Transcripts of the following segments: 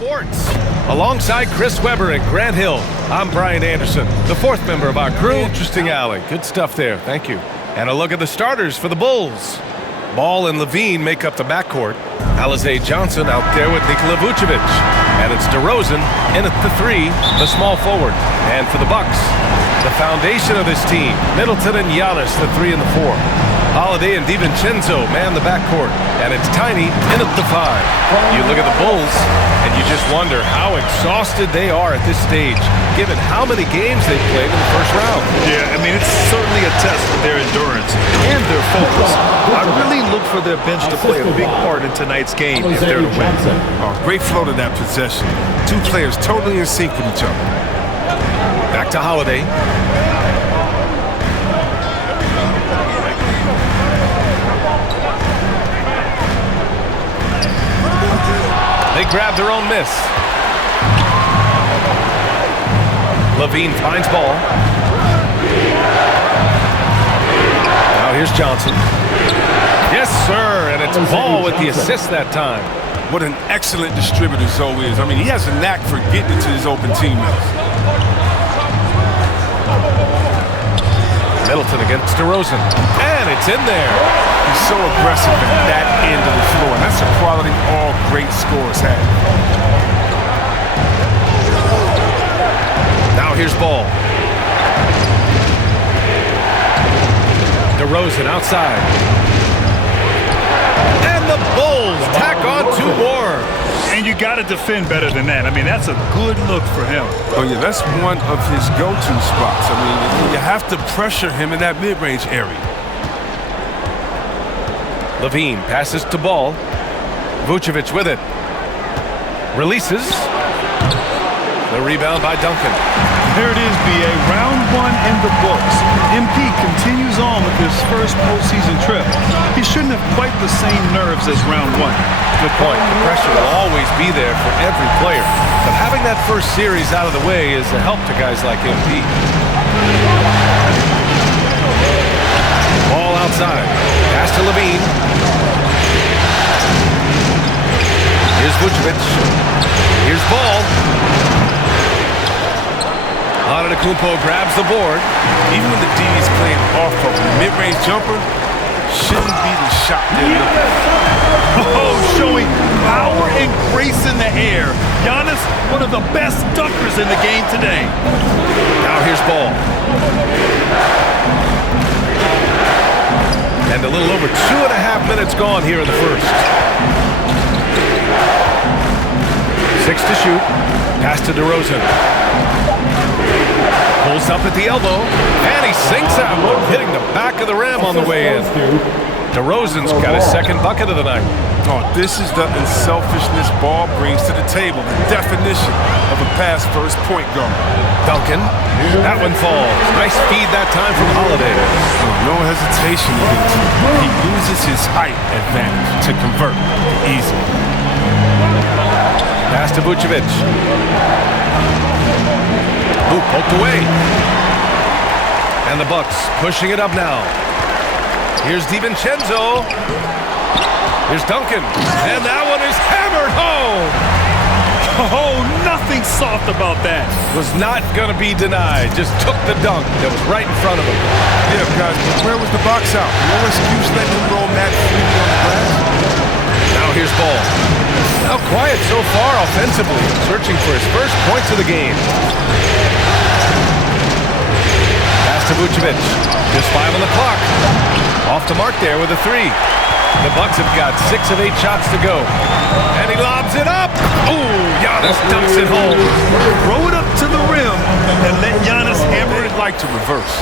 Sports. Alongside Chris Webber and Grant Hill, I'm Brian Anderson, the fourth member of our crew. Interesting alley. Good stuff there. Thank you. And a look at the starters for the Bulls. Ball and Levine make up the backcourt. Alize Johnson out there with Nikola Vucevic. And it's DeRozan in at the three, the small forward. And for the Bucks, the foundation of this team, Middleton and Giannis, the 3 and the 4. Holiday and DiVincenzo man the backcourt, and it's Tiny in at the 5. You look at the Bulls, and you just wonder how exhausted they are at this stage, given how many games they've played in the first round. Yeah, I mean, it's certainly a test of their endurance and their focus. I really look for their bench to play a big part in tonight's game if they're to win. Oh, great flow to that possession. Two players totally in sync with each other. Back to Holiday. They grab their own miss. Levine finds ball. Now here's Johnson. Yes, sir, and it's Ball with the assist that time. What an excellent distributor Zoe is. I mean, he has a knack for getting it to his open teammates. Middleton against DeRozan, and it's in there. He's so aggressive at that end of the floor, and that's a quality all great scorers have. Now here's Ball. DeRozan outside. And the Bulls tack on 2 more. And you got to defend better than that. I mean, that's a good look for him. Oh, yeah, that's one of his go-to spots. I mean, you have to pressure him in that mid-range area. Levine passes to Ball. Vucevic with it. Releases. The rebound by Duncan. There it is, B.A. Round 1 in the books. MP continues on with his first postseason trip. He shouldn't have quite the same nerves as round 1. Good point. The pressure will always be there for every player. But having that first series out of the way is a help to guys like MP. Ball outside. Pass to Levine. Here's Vucevic. Here's Ball. Antetokounmpo grabs the board. Even when the D is playing off of a mid-range jumper, shouldn't be the shot there. Oh, showing power and grace in the air. Giannis, one of the best dunkers in the game today. Now here's Ball. And a little over 2.5 minutes gone here in the first. 6 to shoot. Pass to DeRozan. Pulls up at the elbow, and he sinks that one, hitting the back of the rim on the way in. DeRozan's got his second bucket of the night. Oh, this is the unselfishness Ball brings to the table, the definition of a pass-first point guard. Duncan, that one falls. Nice feed that time from Holiday. No hesitation to get to. He uses his height advantage to convert easily. Pass to Vucevic. Boot poked away. And the Bucks pushing it up now. Here's DiVincenzo. Here's Duncan. And that one is hammered home. Oh, nothing soft about that. Was not going to be denied. Just took the dunk that was right in front of him. Yeah, guys, but where was the box out? No excuse letting him roll that freely on the glass. Now here's Ball. Now quiet so far offensively. Searching for his first points of the game. To Vucevic. Just 5 on the clock. Off the mark there with a 3. The Bucks have got 6 of 8 shots to go. And he lobs it up. Ooh, Giannis dunks it home. Throw it up to the rim and let Giannis hammer it. Like to reverse.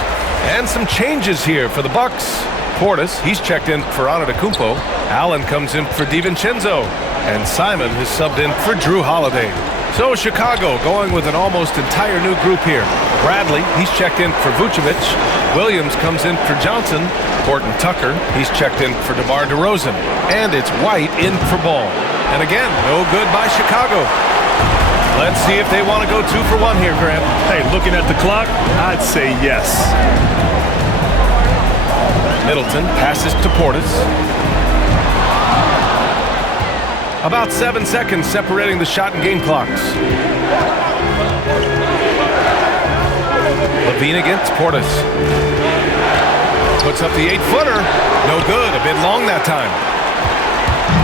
And some changes here for the Bucks. Portis, he's checked in for Antetokounmpo. Allen comes in for DiVincenzo. And Simon has subbed in for Drew Holiday. So Chicago going with an almost entire new group here. Bradley, he's checked in for Vucevic. Williams comes in for Johnson. Horton Tucker, he's checked in for DeMar DeRozan. And it's White in for Ball. And again, no good by Chicago. Let's see if they want to go 2 for 1 here, Grant. Hey, looking at the clock, I'd say yes. Middleton passes to Portis. About 7 seconds separating the shot and game clocks. Levine against Portis. Puts up the 8-footer. No good. A bit long that time.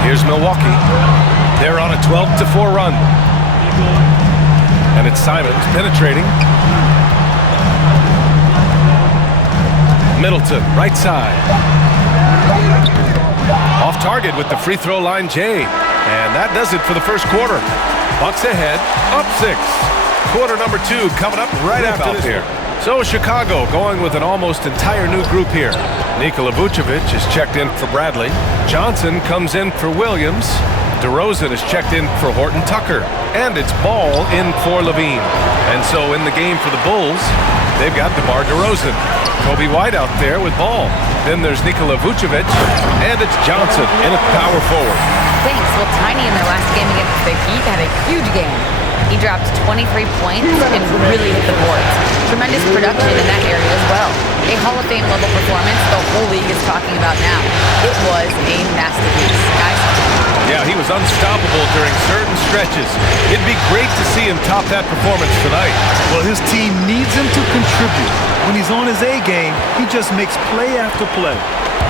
Here's Milwaukee. They're on a 12-4 run. And it's Simons penetrating. Middleton, right side. Off target with the free throw line, Jay. And that does it for the first quarter. Bucks ahead, up 6. Quarter number 2 coming up right after this here. So Chicago going with an almost entire new group here. Nikola Vucevic is checked in for Bradley. Johnson comes in for Williams. DeRozan is checked in for Horton Tucker. And it's Ball in for Levine. And so in the game for the Bulls, they've got DeMar DeRozan. Kobe White out there with Ball. Then there's Nikola Vucevic. And it's Johnson in at power forward. Thanks. Well, Tiny in their last game against the Heat had a huge game. He dropped 23 points and really hit the boards. Tremendous production in that area as well. A Hall of Fame level performance the whole league is talking about now. It was a masterpiece. Guys? Yeah, he was unstoppable during certain stretches. It'd be great to see him top that performance tonight. Well, his team needs him to contribute. When he's on his A game, he just makes play after play.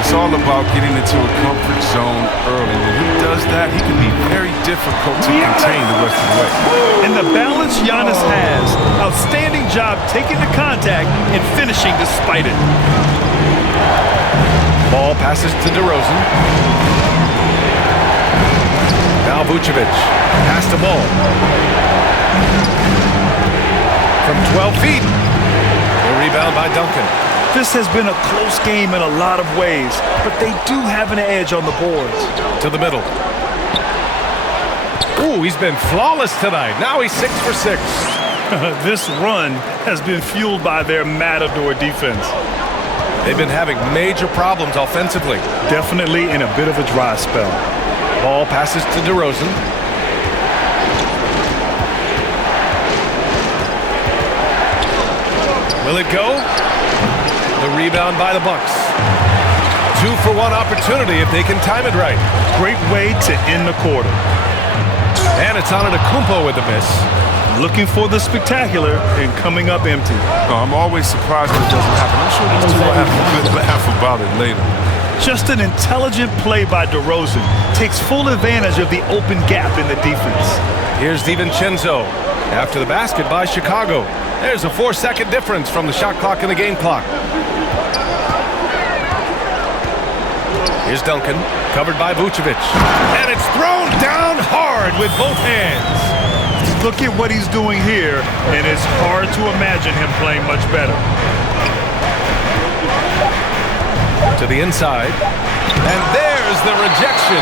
It's all about getting into a comfort zone early. When he does that, he can be very difficult to contain the rest of the way. And the balance Giannis has. Outstanding job taking the contact and finishing despite it. Ball passes to DeRozan. Now Vucevic. Pass to Ball. From 12 feet. The rebound by Duncan. This has been a close game in a lot of ways, but they do have an edge on the boards. To the middle. Ooh, he's been flawless tonight. Now he's 6 for 6. This run has been fueled by their Matador defense. They've been having major problems offensively. Definitely in a bit of a dry spell. Ball passes to DeRozan. Will it go? The rebound by the Bucks. 2-for-1 opportunity if they can time it right. Great way to end the quarter. And it's Antetokounmpo with the miss. Looking for the spectacular and coming up empty. Oh, I'm always surprised when it doesn't happen. I'm sure these two will have a good laugh about it later. Just an intelligent play by DeRozan. Takes full advantage of the open gap in the defense. Here's DiVincenzo. After the basket by Chicago. There's a 4-second difference from the shot clock and the game clock. Here's Duncan, covered by Vucevic. And it's thrown down hard with both hands. Look at what he's doing here, and it's hard to imagine him playing much better. To the inside. And there's the rejection.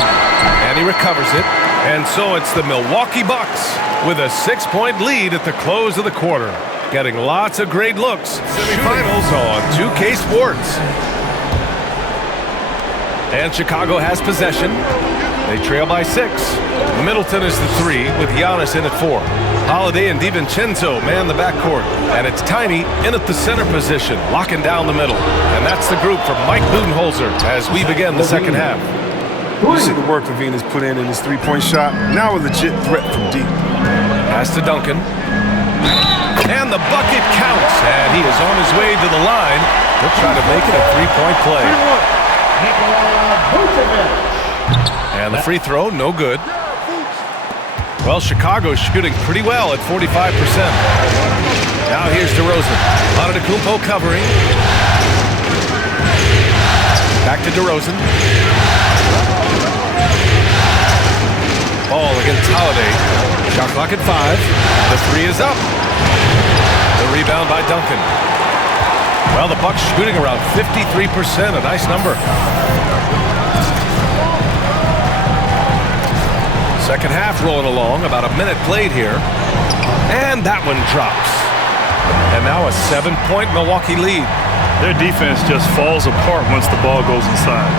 And he recovers it. And so it's the Milwaukee Bucks with a 6-point lead at the close of the quarter. Getting lots of great looks. Semifinals on 2K Sports. And Chicago has possession. They trail by 6. Middleton is the 3 with Giannis in at 4. Holiday and DiVincenzo man the backcourt. And it's Tiny in at the center position, locking down the middle. And that's the group from Mike Budenholzer as we begin the second half. You see the work Levine has put in his three-point shot. Now a legit threat from deep. Pass to Duncan. And the bucket counts. And he is on his way to the line. He'll try to make it a 3-point play. And the free throw, no good. Well, Chicago's shooting pretty well at 45%. Now here's DeRozan. Antetokounmpo covering. Back to DeRozan. Ball against Holiday. Shot clock at 5. The 3 is up. The rebound by Duncan. Well, the Bucks shooting around 53%, a nice number. Second half rolling along, about a minute played here. And that one drops. And now a 7-point Milwaukee lead. Their defense just falls apart once the ball goes inside.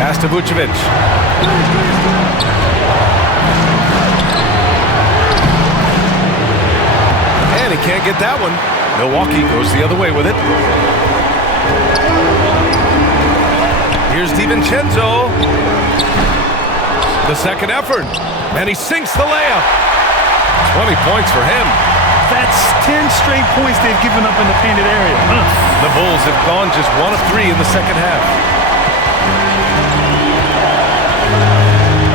Pass to Vucevic. And he can't get that one. Milwaukee goes the other way with it. Here's DiVincenzo. The second effort, and he sinks the layup. 20 points for him. That's 10 straight points they've given up in the painted area. The Bulls have gone just 1 of 3 in the second half.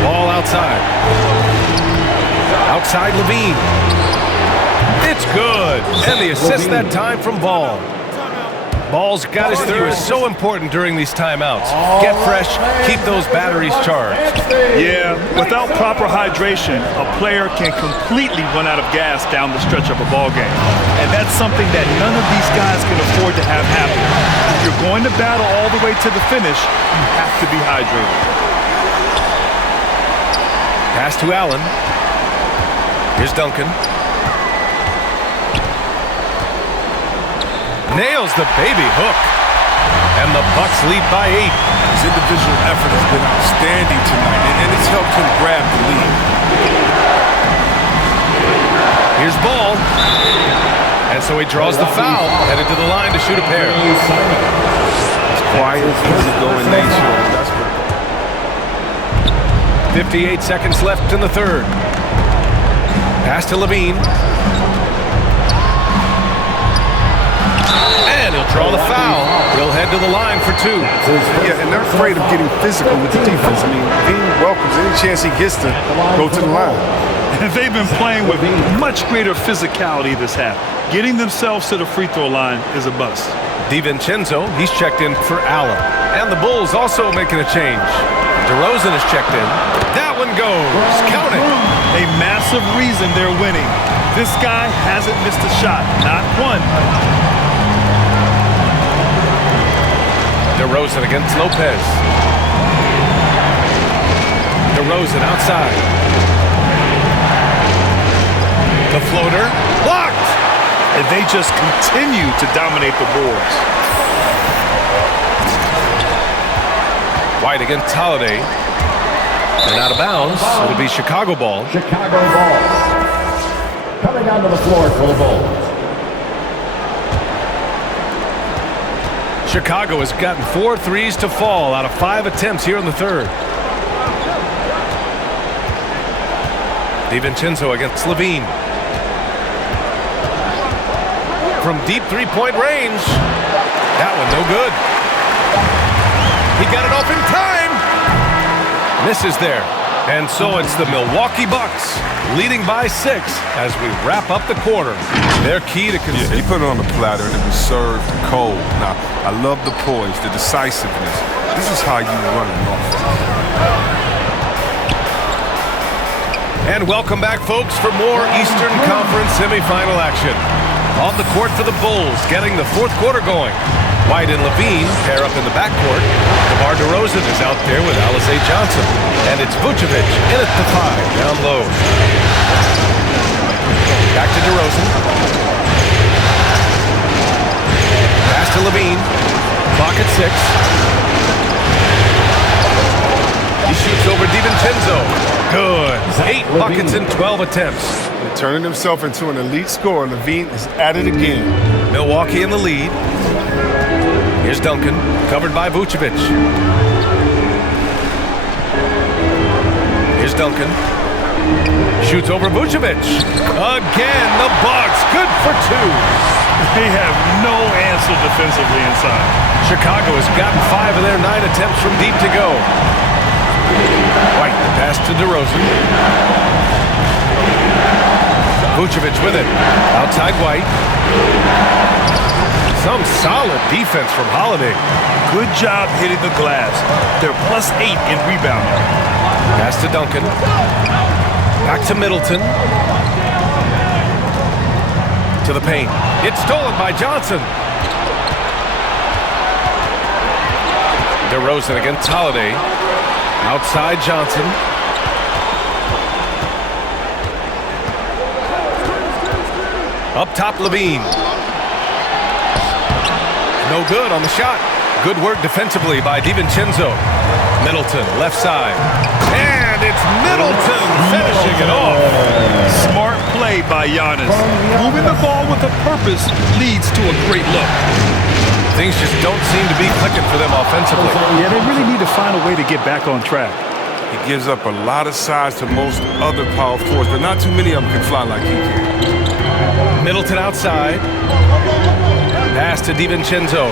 Ball outside. Outside Levine. It's good. And the assist that time from Ball. Ball's got his through is so important during these timeouts. Get fresh, keep those batteries charged. Yeah, without proper hydration, a player can completely run out of gas down the stretch of a ball game. And that's something that none of these guys can afford to have happen. If you're going to battle all the way to the finish, you have to be hydrated. Pass to Allen. Here's Duncan. Nails the baby hook. And the Bucks lead by 8. His individual effort has been outstanding tonight, and it's helped him grab the lead. Here's Ball. And so he draws the foul, headed to the line to shoot a pair. It's quiet, easygoing nature, and that's what... 58 seconds left in the third. Pass to Levine. And he'll draw the foul. He'll head to the line for 2. Yeah, and they're afraid of getting physical with the defense. I mean, he welcomes any chance he gets to go to the line. And they've been playing with much greater physicality this half. Getting themselves to the free throw line is a bust. DiVincenzo, he's checked in for Allen. And the Bulls also making a change. DeRozan is checked in. That one goes. Count it. A massive reason they're winning. This guy hasn't missed a shot. Not one. DeRozan against Lopez. DeRozan outside. The floater blocked. And they just continue to dominate the boards. White against Holiday. And out of bounds. It'll be Chicago ball. Chicago ball. Coming down to the floor for the Bulls. Chicago has gotten 4 threes to fall out of 5 attempts here in the third. DiVincenzo against Levine. From deep three-point range. That one no good. He got it off in time. Misses there. And so it's the Milwaukee Bucks leading by 6 as we wrap up the quarter. Their key to He put it on the platter and it was served cold. Now, I love the poise, the decisiveness. This is how you run an offense. And welcome back, folks, for more Eastern Conference semifinal action. On the court for the Bulls, getting the fourth quarter going. White and Levine pair up in the backcourt. DeMar DeRozan is out there with Alize Johnson. And it's Vucevic in at the 5, down low. Back to DeRozan. Pass to Levine. Clock at 6. He shoots over DiVincenzo. Good. 8 buckets in 12 attempts. And turning himself into an elite scorer, Levine is at it again. Milwaukee in the lead. Here's Duncan, covered by Vucevic. Here's Duncan. Shoots over Vucevic. Again, the Bucks, good for 2. They have no answer defensively inside. Chicago has gotten 5 of their 9 attempts from deep to go. White, the pass to DeRozan. Vucevic with it. Outside White. Some solid defense from Holiday. Good job hitting the glass. They're +8 in rebounding. Pass to Duncan. Back to Middleton. To the paint. It's stolen by Johnson. DeRozan against Holiday. Outside Johnson. Up top Levine. No good on the shot. Good work defensively by DiVincenzo. Middleton, left side. And it's Middleton finishing it off. Smart play by Giannis. Moving the ball with a purpose leads to a great look. Things just don't seem to be clicking for them offensively. Yeah, they really need to find a way to get back on track. He gives up a lot of size to most other power forwards, but not too many of them can fly like he can. Middleton outside. Pass to DiVincenzo.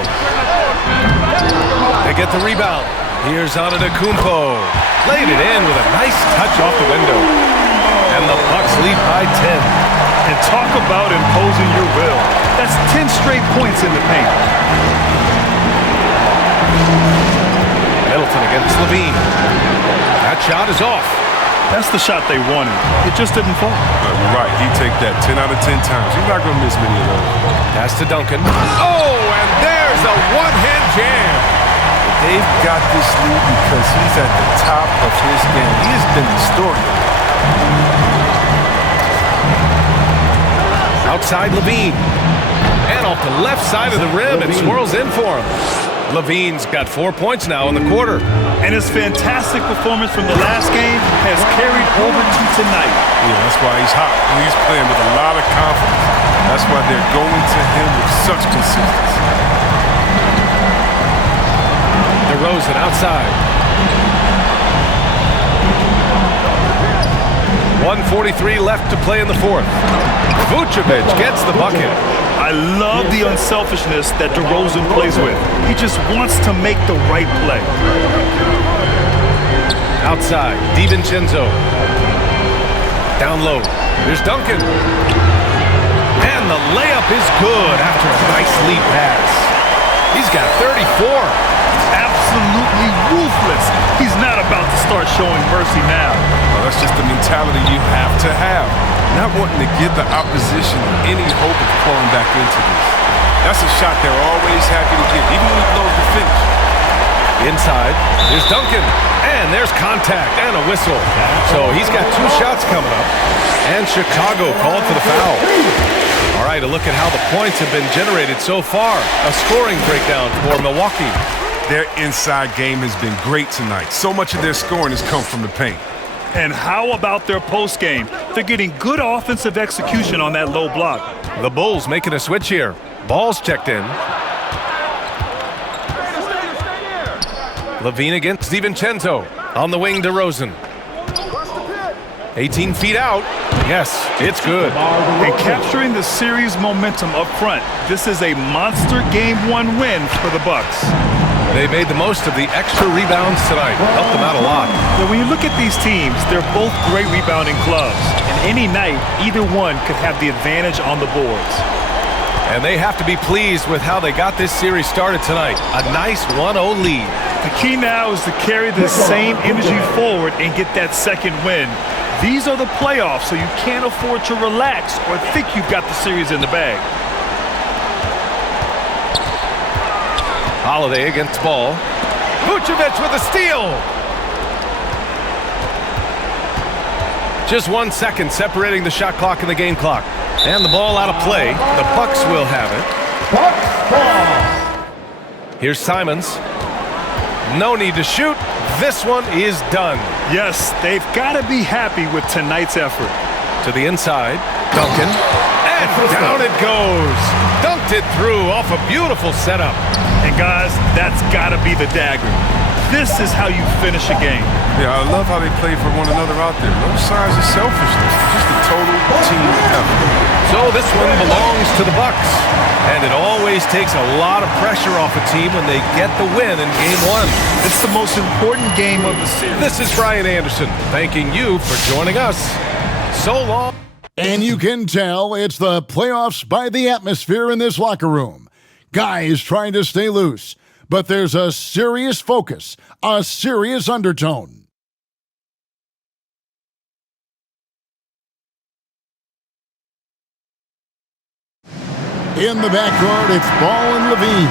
They get the rebound. Here's Antetokounmpo. Laid it in with a nice touch off the window. And the Bucks lead by 10. And talk about imposing your will. That's 10 straight points in the paint. Middleton against Levine. That shot is off. That's the shot they wanted. It just didn't fall. Right, he'd take that 10 out of 10 times. He's not going to miss many of those. Pass to Duncan. Oh, and there's a one-hand jam. They've got this lead because he's at the top of his game. He has been the story. Outside Levine. And off the left side of the rim, it swirls in for him. Levine's got 4 points now in the quarter. And his fantastic performance from the last game has carried over to tonight. Yeah, that's why he's hot. He's playing with a lot of confidence. That's why they're going to him with such consistency. DeRozan outside. 1:43 left to play in the fourth. Vucevic gets the bucket. I love the unselfishness that DeRozan plays with. He just wants to make the right play. Outside, DiVincenzo. Down low. There's Duncan. And the layup is good after a nice lead pass. He's got 34. Absolutely ruthless. He's not about to start showing mercy now. Well, that's just the mentality you have to have. Not wanting to give the opposition any hope of clawing back into this. That's a shot they're always happy to get, even when he blows the finish. Inside, there's Duncan. And there's contact and a whistle. So he's got 2 shots coming up. And Chicago called for the foul. All right, a look at how the points have been generated so far. A scoring breakdown for Milwaukee. Their inside game has been great tonight. So much of their scoring has come from the paint. And how about their post game? They're getting good offensive execution on that low block. The Bulls making a switch here. Ball's checked in. Levine against DiVincenzo. On the wing, DeRozan. 18 feet out. Yes, it's good. And capturing the series momentum up front. This is a monster Game 1 win for the Bucks. They made the most of the extra rebounds tonight. Helped them out a lot. But when you look at these teams, they're both great rebounding clubs. And any night, either one could have the advantage on the boards. And they have to be pleased with how they got this series started tonight. A nice 1-0 lead. The key now is to carry this same energy forward and get that second win. These are the playoffs, so you can't afford to relax or think you've got the series in the bag. Holiday against Ball. Vucevic with a steal. Just 1 second separating the shot clock and the game clock. And the ball out of play. The Bucks will have it. Here's Simons. No need to shoot. This one is done. Yes, they've got to be happy with tonight's effort. To the inside. Duncan. And down it goes. Dunked it through off a beautiful setup. And guys, that's got to be the dagger. This is how you finish a game. Yeah, I love how they play for one another out there. No signs of selfishness. Just a total team effort. So this one belongs to the Bucks. And it always takes a lot of pressure off a team when they get the win in Game 1. It's the most important game of the series. This is Brian Anderson, thanking you for joining us. So long. And you can tell it's the playoffs by the atmosphere in this locker room. Guys trying to stay loose, but there's a serious focus, a serious undertone. In the backcourt, it's Ball and Levine.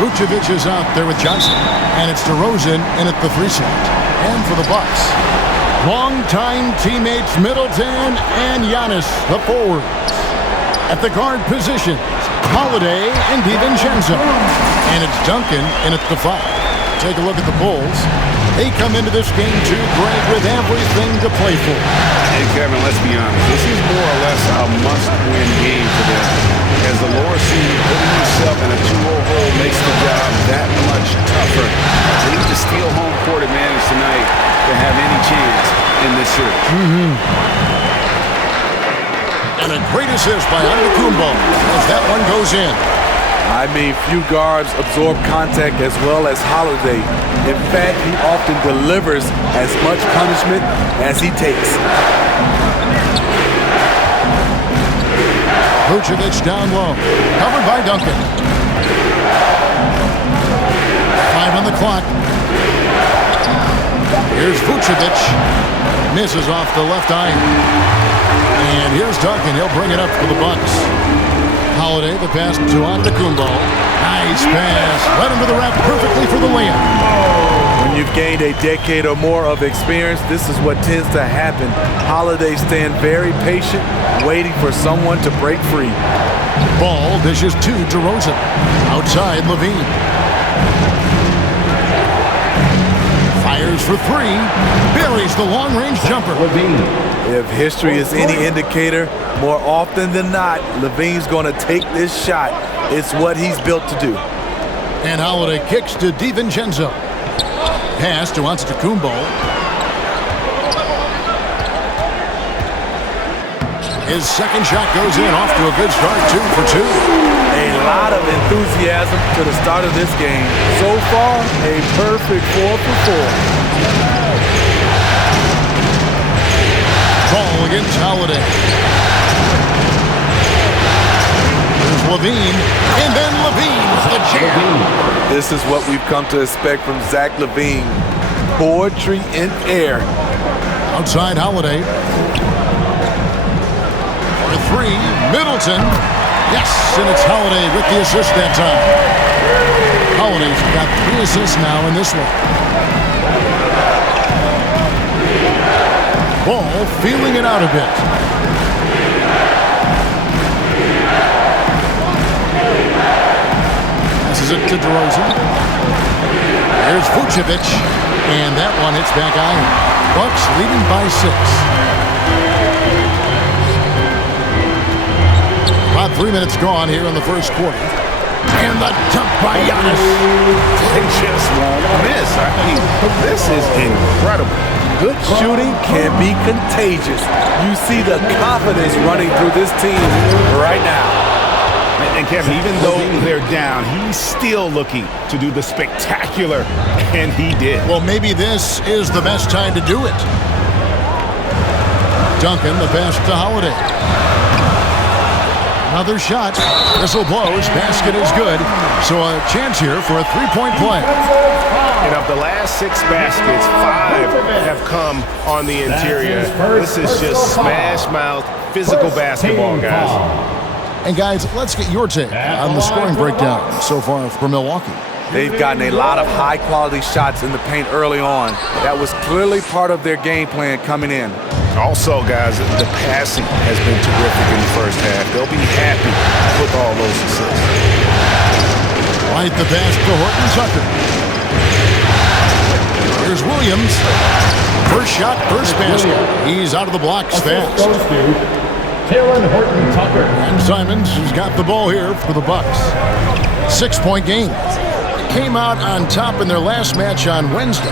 Vucevic is out there with Johnson, and it's DeRozan in at the 3 slot. And for the Bucks, longtime teammates Middleton and Giannis, the forwards. At the guard positions, Holiday and DiVincenzo. And it's Duncan in at the 5. Take a look at the Bulls. They come into this game too, Greg, with everything to play for. Hey, Kevin, let's be honest. This is more or less a must-win game for them. As the lower seed, putting yourself in a 2-0 hole makes the job that much tougher. They need to steal home court advantage tonight to have chance in this series. And a great assist by Antetokounmpo as that one goes in. I mean, few guards absorb contact as well as Holiday. In fact, he often delivers as much punishment as he takes. Vucevic down low, covered by Duncan. 5 on the clock. Here's Vucevic, misses off the left iron. And here's Duncan. He'll bring it up for the Bucks. Holiday, the pass to Antetokounmpo. Nice pass. Led him to the rack perfectly for the layup. When you've gained a decade or more of experience, this is what tends to happen. Holiday staying very patient, waiting for someone to break free. Ball dishes to DeRozan. Outside, Levine. Fires for three. Buries the long-range jumper. If history is any indicator, more often than not, Levine's going to take this shot. It's what he's built to do. And Holiday kicks to DiVincenzo. Pass to Antetokounmpo. His second shot goes in, off to a good start, 2 for 2. A lot of enthusiasm to the start of this game. So far, a perfect 4 for 4. Ball against Holiday. There's Levine, and then Levine with the jam. This is what we've come to expect from Zach LaVine. Poetry in air. Outside Holiday. For three, Middleton. Yes, and it's Holiday with the assist that time. Holiday's got 3 assists now in this one. Ball feeling it out a bit. This is it to DeRozan. There's Vucevic, and that one hits back iron. Bucks leading by 6. About 3 minutes gone here in the first quarter. And the dunk by Giannis. They just won't miss. I mean, this is incredible. Good shooting can be contagious. You see the confidence running through this team right now. And Kevin, even though they're down, he's still looking to do the spectacular, and he did. Well, maybe this is the best time to do it. Duncan, the pass to Holiday. Another shot. Whistle blows. Basket is good. So a chance here for a three-point play. And of the last 6 baskets, 5 have come on the interior. This is just smash-mouth, physical basketball, guys. And guys, let's get your take on the scoring breakdown so far for Milwaukee. They've gotten a lot of high-quality shots in the paint early on. That was clearly part of their game plan coming in. Also, guys, the passing has been terrific in the first half. They'll be happy with all those assists. Right the pass to Horton Tucker. Here's Williams. First shot, first basket. He's out of the blocks fast. Taylor Horton Tucker. And Simons has got the ball here for the Bucks. 6-point game. Came out on top in their last match on Wednesday.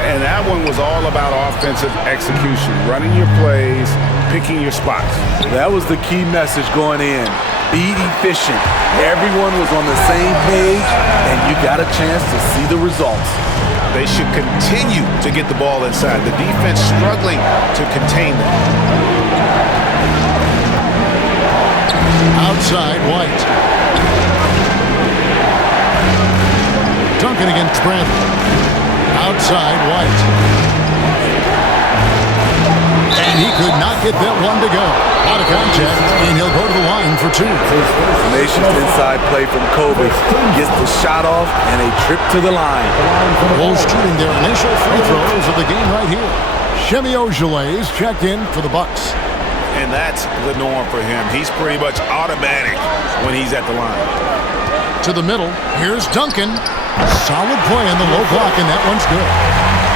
And that one was all about offensive execution, running your plays, picking your spots. That was the key message going in. Be efficient. Everyone was on the same page, and you got a chance to see the results. They should continue to get the ball inside. The defense struggling to contain them. Outside, White. Duncan against Bradley. Outside, White. And he could not get that one to go. Out of contact, and he'll go to the line for 2. Nation's inside play from Kobe. Gets the shot off and a trip to the line. Bulls shooting their initial free throws of the game right here. Shemi Ojeleye is checked in for the Bucks. And that's the norm for him. He's pretty much automatic when he's at the line. To the middle, here's Duncan. Solid play in the low block, and that one's good.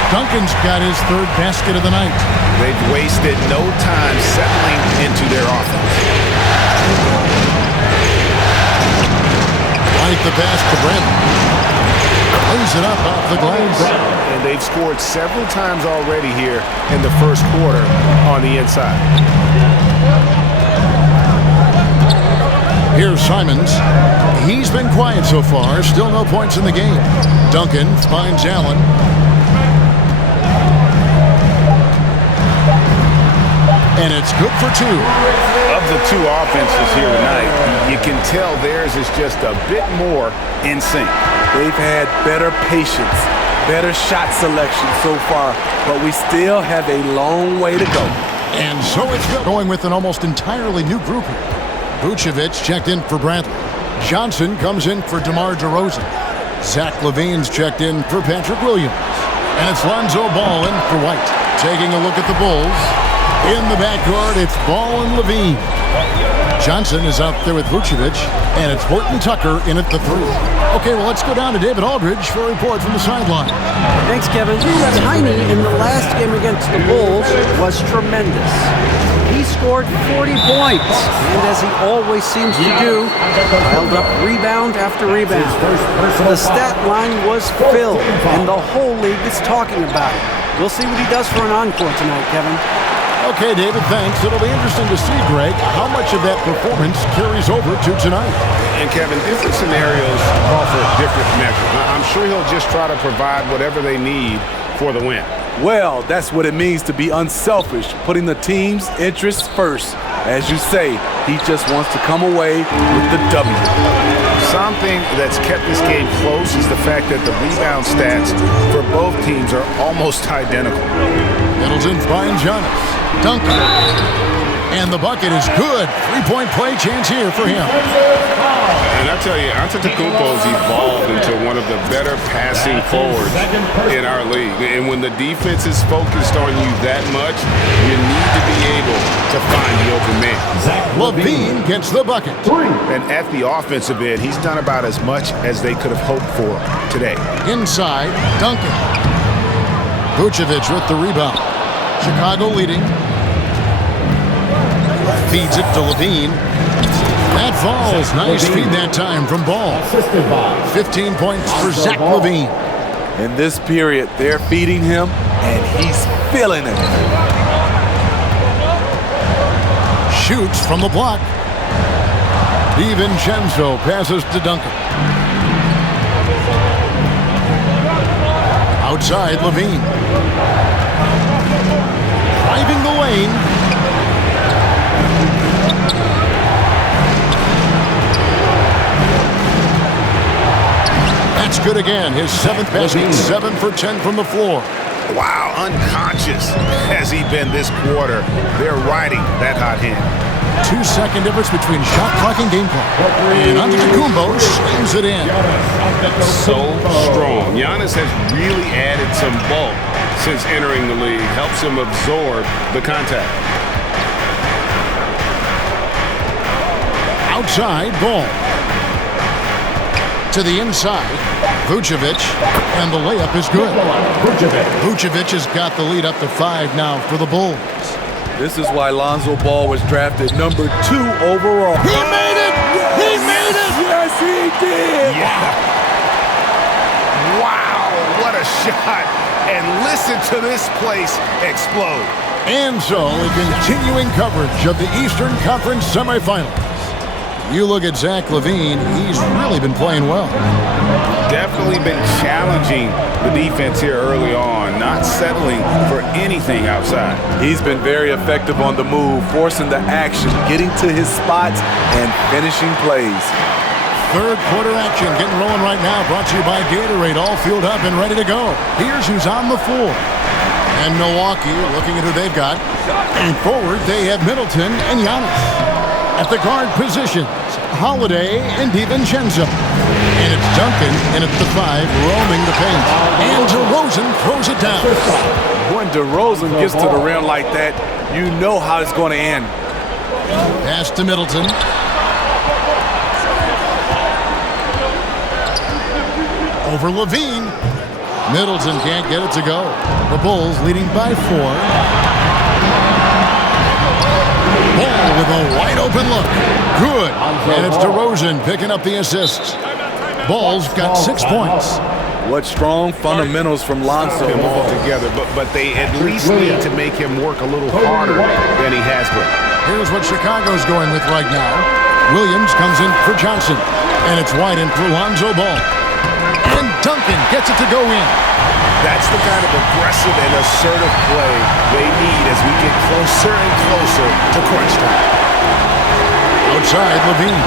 Duncan's got his 3rd basket of the night. They've wasted no time settling into their offense. Right the pass to Bradley. lays it up off the glass. And they've scored several times already here in the first quarter on the inside. Here's Simons. He's been quiet so far. Still no points in the game. Duncan finds Allen. And it's good for two. Of the two offenses here tonight, you can tell theirs is just a bit more in sync. They've had better patience, better shot selection so far, but we still have a long way to go. And so it's going with an almost entirely new group here. Vucevic checked in for Bradley. Johnson comes in for DeMar DeRozan. Zach LaVine's checked in for Patrick Williams. And it's Lonzo Ball in for White. Taking a look at the Bulls. In the backcourt, it's Ball and LaVine. Johnson is out there with Vucevic, and it's Horton Tucker in at the three. Okay, well, let's go down to David Aldridge for a report from the sideline. Thanks, Kevin. Tiny in the last game against the Bulls was tremendous. He scored 40 points, and as he always seems to do, held up rebound after rebound. The stat line was filled, and the whole league is talking about it. We'll see what he does for an encore tonight, Kevin. Okay, David, thanks. It'll be interesting to see, Greg, how much of that performance carries over to tonight. And, Kevin, different scenarios call for different measures. I'm sure he'll just try to provide whatever they need for the win. Well, that's what it means to be unselfish, putting the team's interests first. As you say, he just wants to come away with the W. Something that's kept this game close is the fact that the rebound stats for both teams are almost identical. Middleton finds Giannis. Duncan. And the bucket is good. Three-point play chance here for him. And I tell you, Antetokounmpo's evolved into one of the better passing forwards in our league. And when the defense is focused on you that much, you need to be able to find the open man. LaVine gets the bucket. And at the offensive end, he's done about as much as they could have hoped for today. Inside, Duncan. Vucevic with the rebound. Chicago leading. Feeds it to LaVine. That falls. Nice feed that time from Ball. 15 points for Zach LaVine. In this period, they're feeding him, and he's feeling it. Shoots from the block. DiVincenzo passes to Duncan. Outside, LaVine. Driving the lane. That's good again. His seventh basket, 7 for 10 from the floor. Wow, unconscious has he been this quarter. They're riding that hot hand. 2-second difference between shot clock and game clock. And Antetokounmpo slings it in. So strong. Giannis has really added some bulk since entering the league. Helps him absorb the contact. Outside, Ball. To the inside, Vucevic, and the layup is good. Vucevic has got the lead up to 5 now for the Bulls. This is why Lonzo Ball was drafted number 2 overall. He made it! He made it! Yes, he did! Yeah. Wow, what a shot. And listen to this place explode. And so, a continuing coverage of the Eastern Conference semifinals. You look at Zach LaVine, he's really been playing well. Definitely been challenging the defense here early on, not settling for anything outside. He's been very effective on the move, forcing the action, getting to his spots, and finishing plays. Third quarter action getting rolling right now, brought to you by Gatorade, all fueled up and ready to go. Here's who's on the floor. And Milwaukee, looking at who they've got. And forward, they have Middleton and Giannis. At the guard positions, Holiday and DiVincenzo. And it's Duncan in at the 5, roaming the paint. And DeRozan throws it down. When DeRozan gets to the rim like that, you know how it's going to end. Pass to Middleton. Over LaVine. Middleton can't get it to go. The Bulls leading by 4. Ball with a wide open look. Good. And it's DeRozan picking up the assists. Ball's got 6 points. What strong fundamentals from Lonzo. Them all together, but they at least need to make him work a little harder than he has been. Here's what Chicago's going with right now. Williams comes in for Johnson, and it's wide in for Lonzo Ball. And Duncan gets it to go in. That's the kind of aggressive and assertive play they need as we get closer and closer to crunch time. Outside, Levine.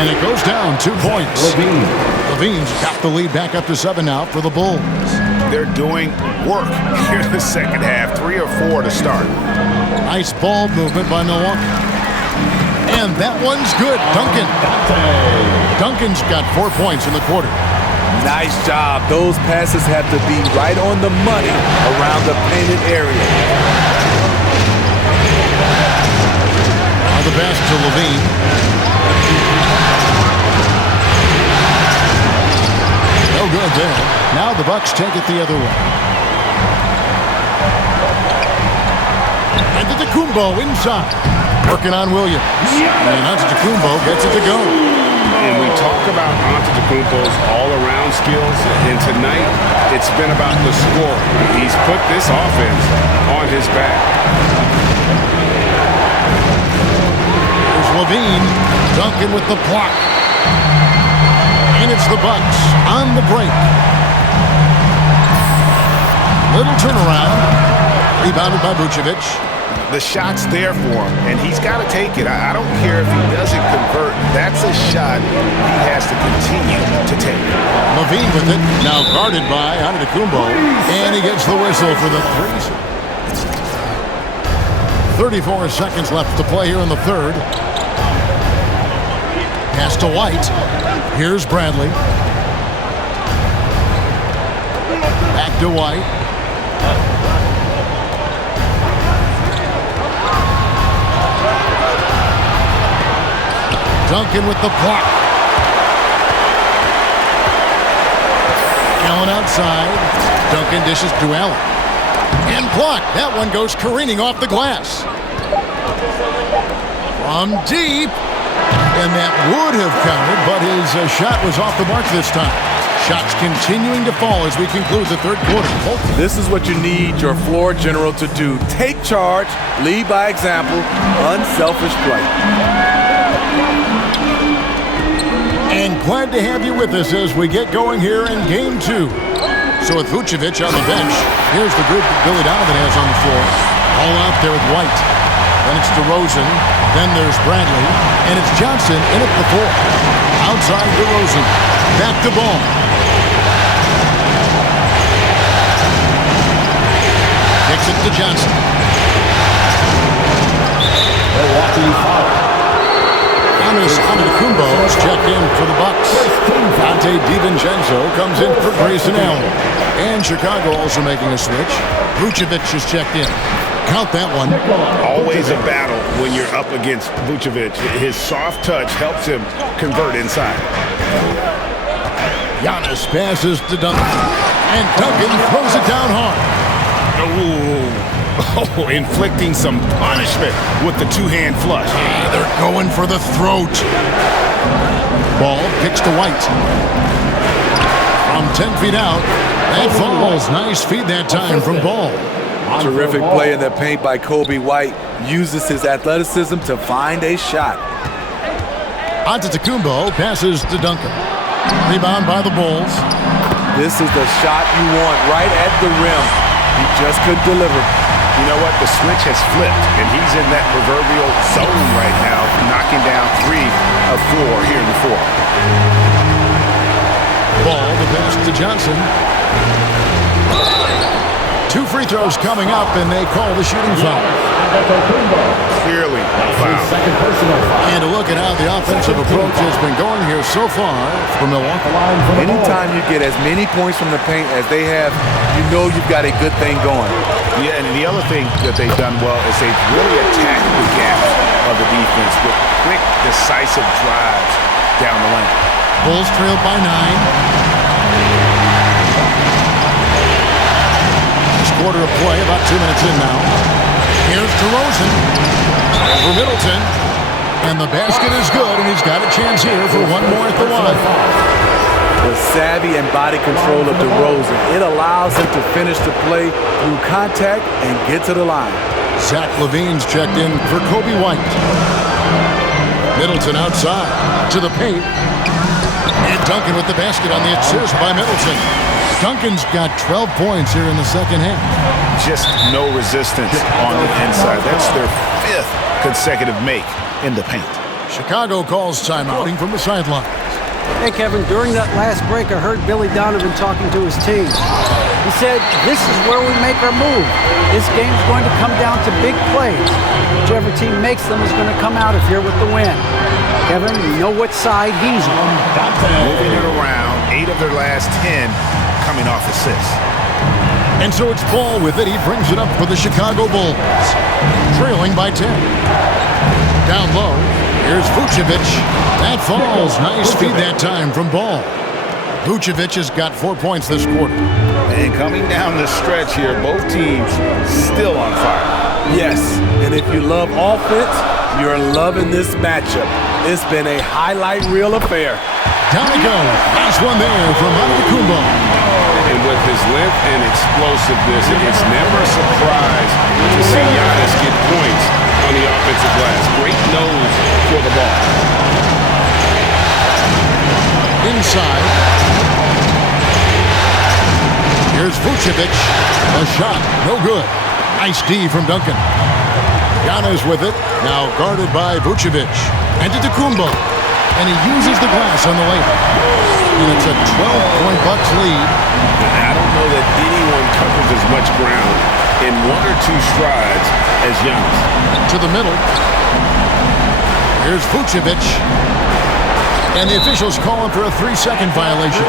And it goes down 2 points. Levine's got the lead back up to 7 now for the Bulls. They're doing work here in the second half. 3 or 4 to start. Nice ball movement by Milwaukee. And that one's good. Duncan's got 4 points in the quarter. Nice job. Those passes have to be right on the money around the painted area. Now the pass to Levine. No good there. Now the Bucks take it the other way. And Antetokounmpo inside. Working on Williams. And Antetokounmpo gets it to go. And we talk about Antetokounmpo's all-around skills, and tonight it's been about the score. He's put this offense on his back. There's Levine. Duncan with the block. And it's the Bucks on the break. Little turnaround. Rebounded by Vucevic. The shot's there for him, and he's got to take it. I don't care if he doesn't convert. That's a shot he has to continue to take. Levine with it. Now guarded by Antetokounmpo. And he gets the whistle for the threes. 34 seconds left to play here in the third. Pass to White. Here's Bradley. Back to White. Duncan with the block. Allen outside. Duncan dishes to Allen. And blocked. That one goes careening off the glass. From deep. And that would have counted, but his shot was off the mark this time. Shots continuing to fall as we conclude the third quarter. This is what you need your floor general to do. Take charge, lead by example, unselfish play. And glad to have you with us as we get going here in game 2. So with Vucevic on the bench, here's the group that Billy Donovan has on the floor. All out there with White. Then it's DeRozan. Then there's Bradley. And it's Johnson in at the 4. Outside DeRozan. Back to Ball. Kicks it to Johnson. Milwaukee foul. Giannis Antetokounmpo is checked in for the Bucks. Dante DiVincenzo comes in for Grayson Allen. And Chicago also making a switch. Vucevic is checked in. Count that one. Always a battle when you're up against Vucevic. His soft touch helps him convert inside. Giannis passes to Duncan. And Duncan throws it down hard. Oh, inflicting some punishment with the two-hand flush. They're going for the throat. Ball kicks to White. From 10 feet out. That falls. Nice feed that time from Ball. Terrific play in the paint by Kobe White. Uses his athleticism to find a shot. Antetokounmpo passes to Duncan. Rebound by the Bulls. This is the shot you want right at the rim. He just couldn't deliver. You know what? The switch has flipped, and he's in that proverbial zone right now, knocking down 3 of 4 here in the fourth. Ball, the pass to Johnson. 2 free throws coming up, and they call the shooting foul. Clearly foul. And a look at how the offensive approach has been going here so far for Milwaukee. Anytime you get as many points from the paint as they have, you know you've got a good thing going. Yeah, and the other thing that they've done well is they've really attacked the gaps of the defense with quick, decisive drives down the lane. Bulls trailed by 9. Quarter of play, about 2 minutes in now. Here's DeRozan. Over Middleton. And the basket is good, and he's got a chance here for one more at the line. The savvy and body control of DeRozan. It allows him to finish the play through contact and get to the line. Zach LaVine's checked in for Kobe White. Middleton outside to the paint. And Duncan with the basket on the assist by Middleton. Duncan's got 12 points here in the second half. Just no resistance on the inside. That's their 5th consecutive make in the paint. Chicago calls timeouting from the sideline. Hey, Kevin, during that last break, I heard Billy Donovan talking to his team. He said, this is where we make our move. This game's going to come down to big plays. Whichever team makes them is going to come out of here with the win. Kevin, you know what side he's on. Moving it around, 8 of their last 10 coming off assists. And so it's Ball with it. He brings it up for the Chicago Bulls. Trailing by 10. Down low, here's Vucevic. That falls. Nice feed that time from Ball. Vucevic has got 4 points this quarter. And coming down the stretch here, both teams still on fire. Yes, and if you love offense, you're loving this matchup. It's been a highlight reel affair. Down it goes. Nice one there from Antetokounmpo. And with his length and explosiveness, it's never a surprise to see Giannis get points on the offensive glass. Great nose for the ball. Inside. Here's Vucevic. A shot. No good. Nice D from Duncan. Giannis with it. Now guarded by Vucevic. Antetokounmpo. And he uses the glass on the layup. And it's a 12-point Bucks lead. I don't know that anyone covers as much ground in 1 or 2 strides as Giannis. To the middle. Here's Vucevic. And the officials call him for a 3-second violation.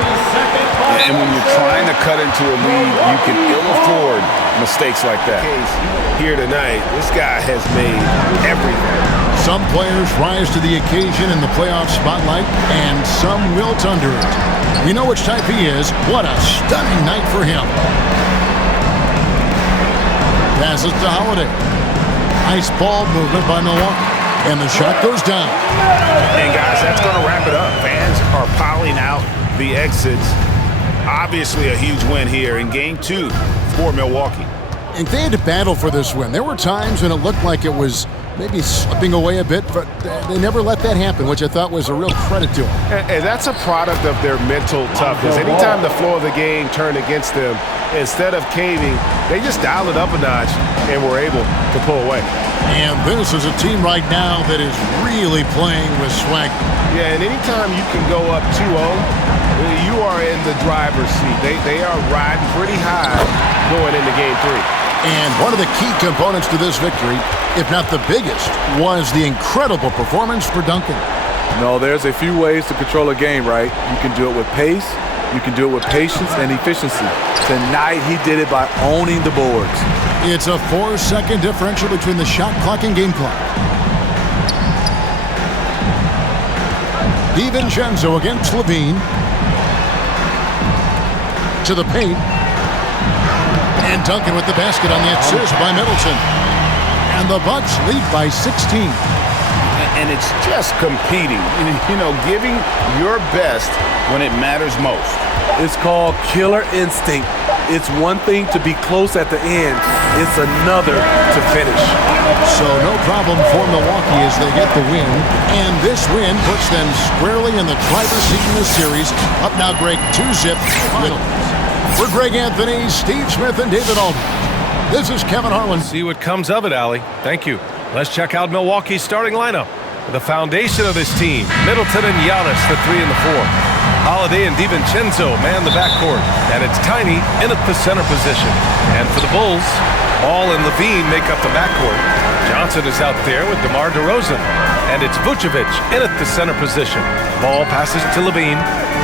And when you're trying to cut into a lead, you can ill afford mistakes like that. Here tonight, this guy has made everything. Some players rise to the occasion in the playoff spotlight, and some wilt under it. We know which type he is. What a stunning night for him. Passes to Holiday. Nice ball movement by Milwaukee. And the shot goes down. And guys, that's going to wrap it up. Fans are piling out the exits. Obviously a huge win here in Game 2 for Milwaukee. And they had to battle for this win. There were times when it looked like it was maybe slipping away a bit, but they never let that happen, which I thought was a real credit to them. And that's a product of their mental toughness. Anytime the flow of the game turned against them, instead of caving, they just dialed it up a notch and were able to pull away. And this is a team right now that is really playing with swag. Yeah, and anytime you can go up 2-0, you are in the driver's seat. They are riding pretty high going into Game 3. And one of the key components to this victory, if not the biggest, was the incredible performance for Duncan. No, there's a few ways to control a game, right? You can do it with pace, you can do it with patience and efficiency. Tonight, he did it by owning the boards. It's a 4-second differential between the shot clock and game clock. DiVincenzo against LaVine. To the paint. And Duncan with the basket on the assist by Middleton. And the Bucks lead by 16. And it's just competing, you know, giving your best when it matters most. It's called killer instinct. It's one thing to be close at the end. It's another to finish. So no problem for Milwaukee as they get the win. And this win puts them squarely in the driver's seat in the series. Up now, Greg, 2-zip finals. For Greg Anthony, Steve Smith, and David Aldridge, this is Kevin Harlan. See what comes of it, Allie. Thank you. Let's check out Milwaukee's starting lineup. The foundation of this team, Middleton and Giannis, the 3 and the 4. Holiday and DiVincenzo man the backcourt. And it's Tiny in at the center position. And for the Bulls, Ball and LaVine make up the backcourt. Johnson is out there with DeMar DeRozan. And it's Vucevic in at the center position. Ball passes to LaVine.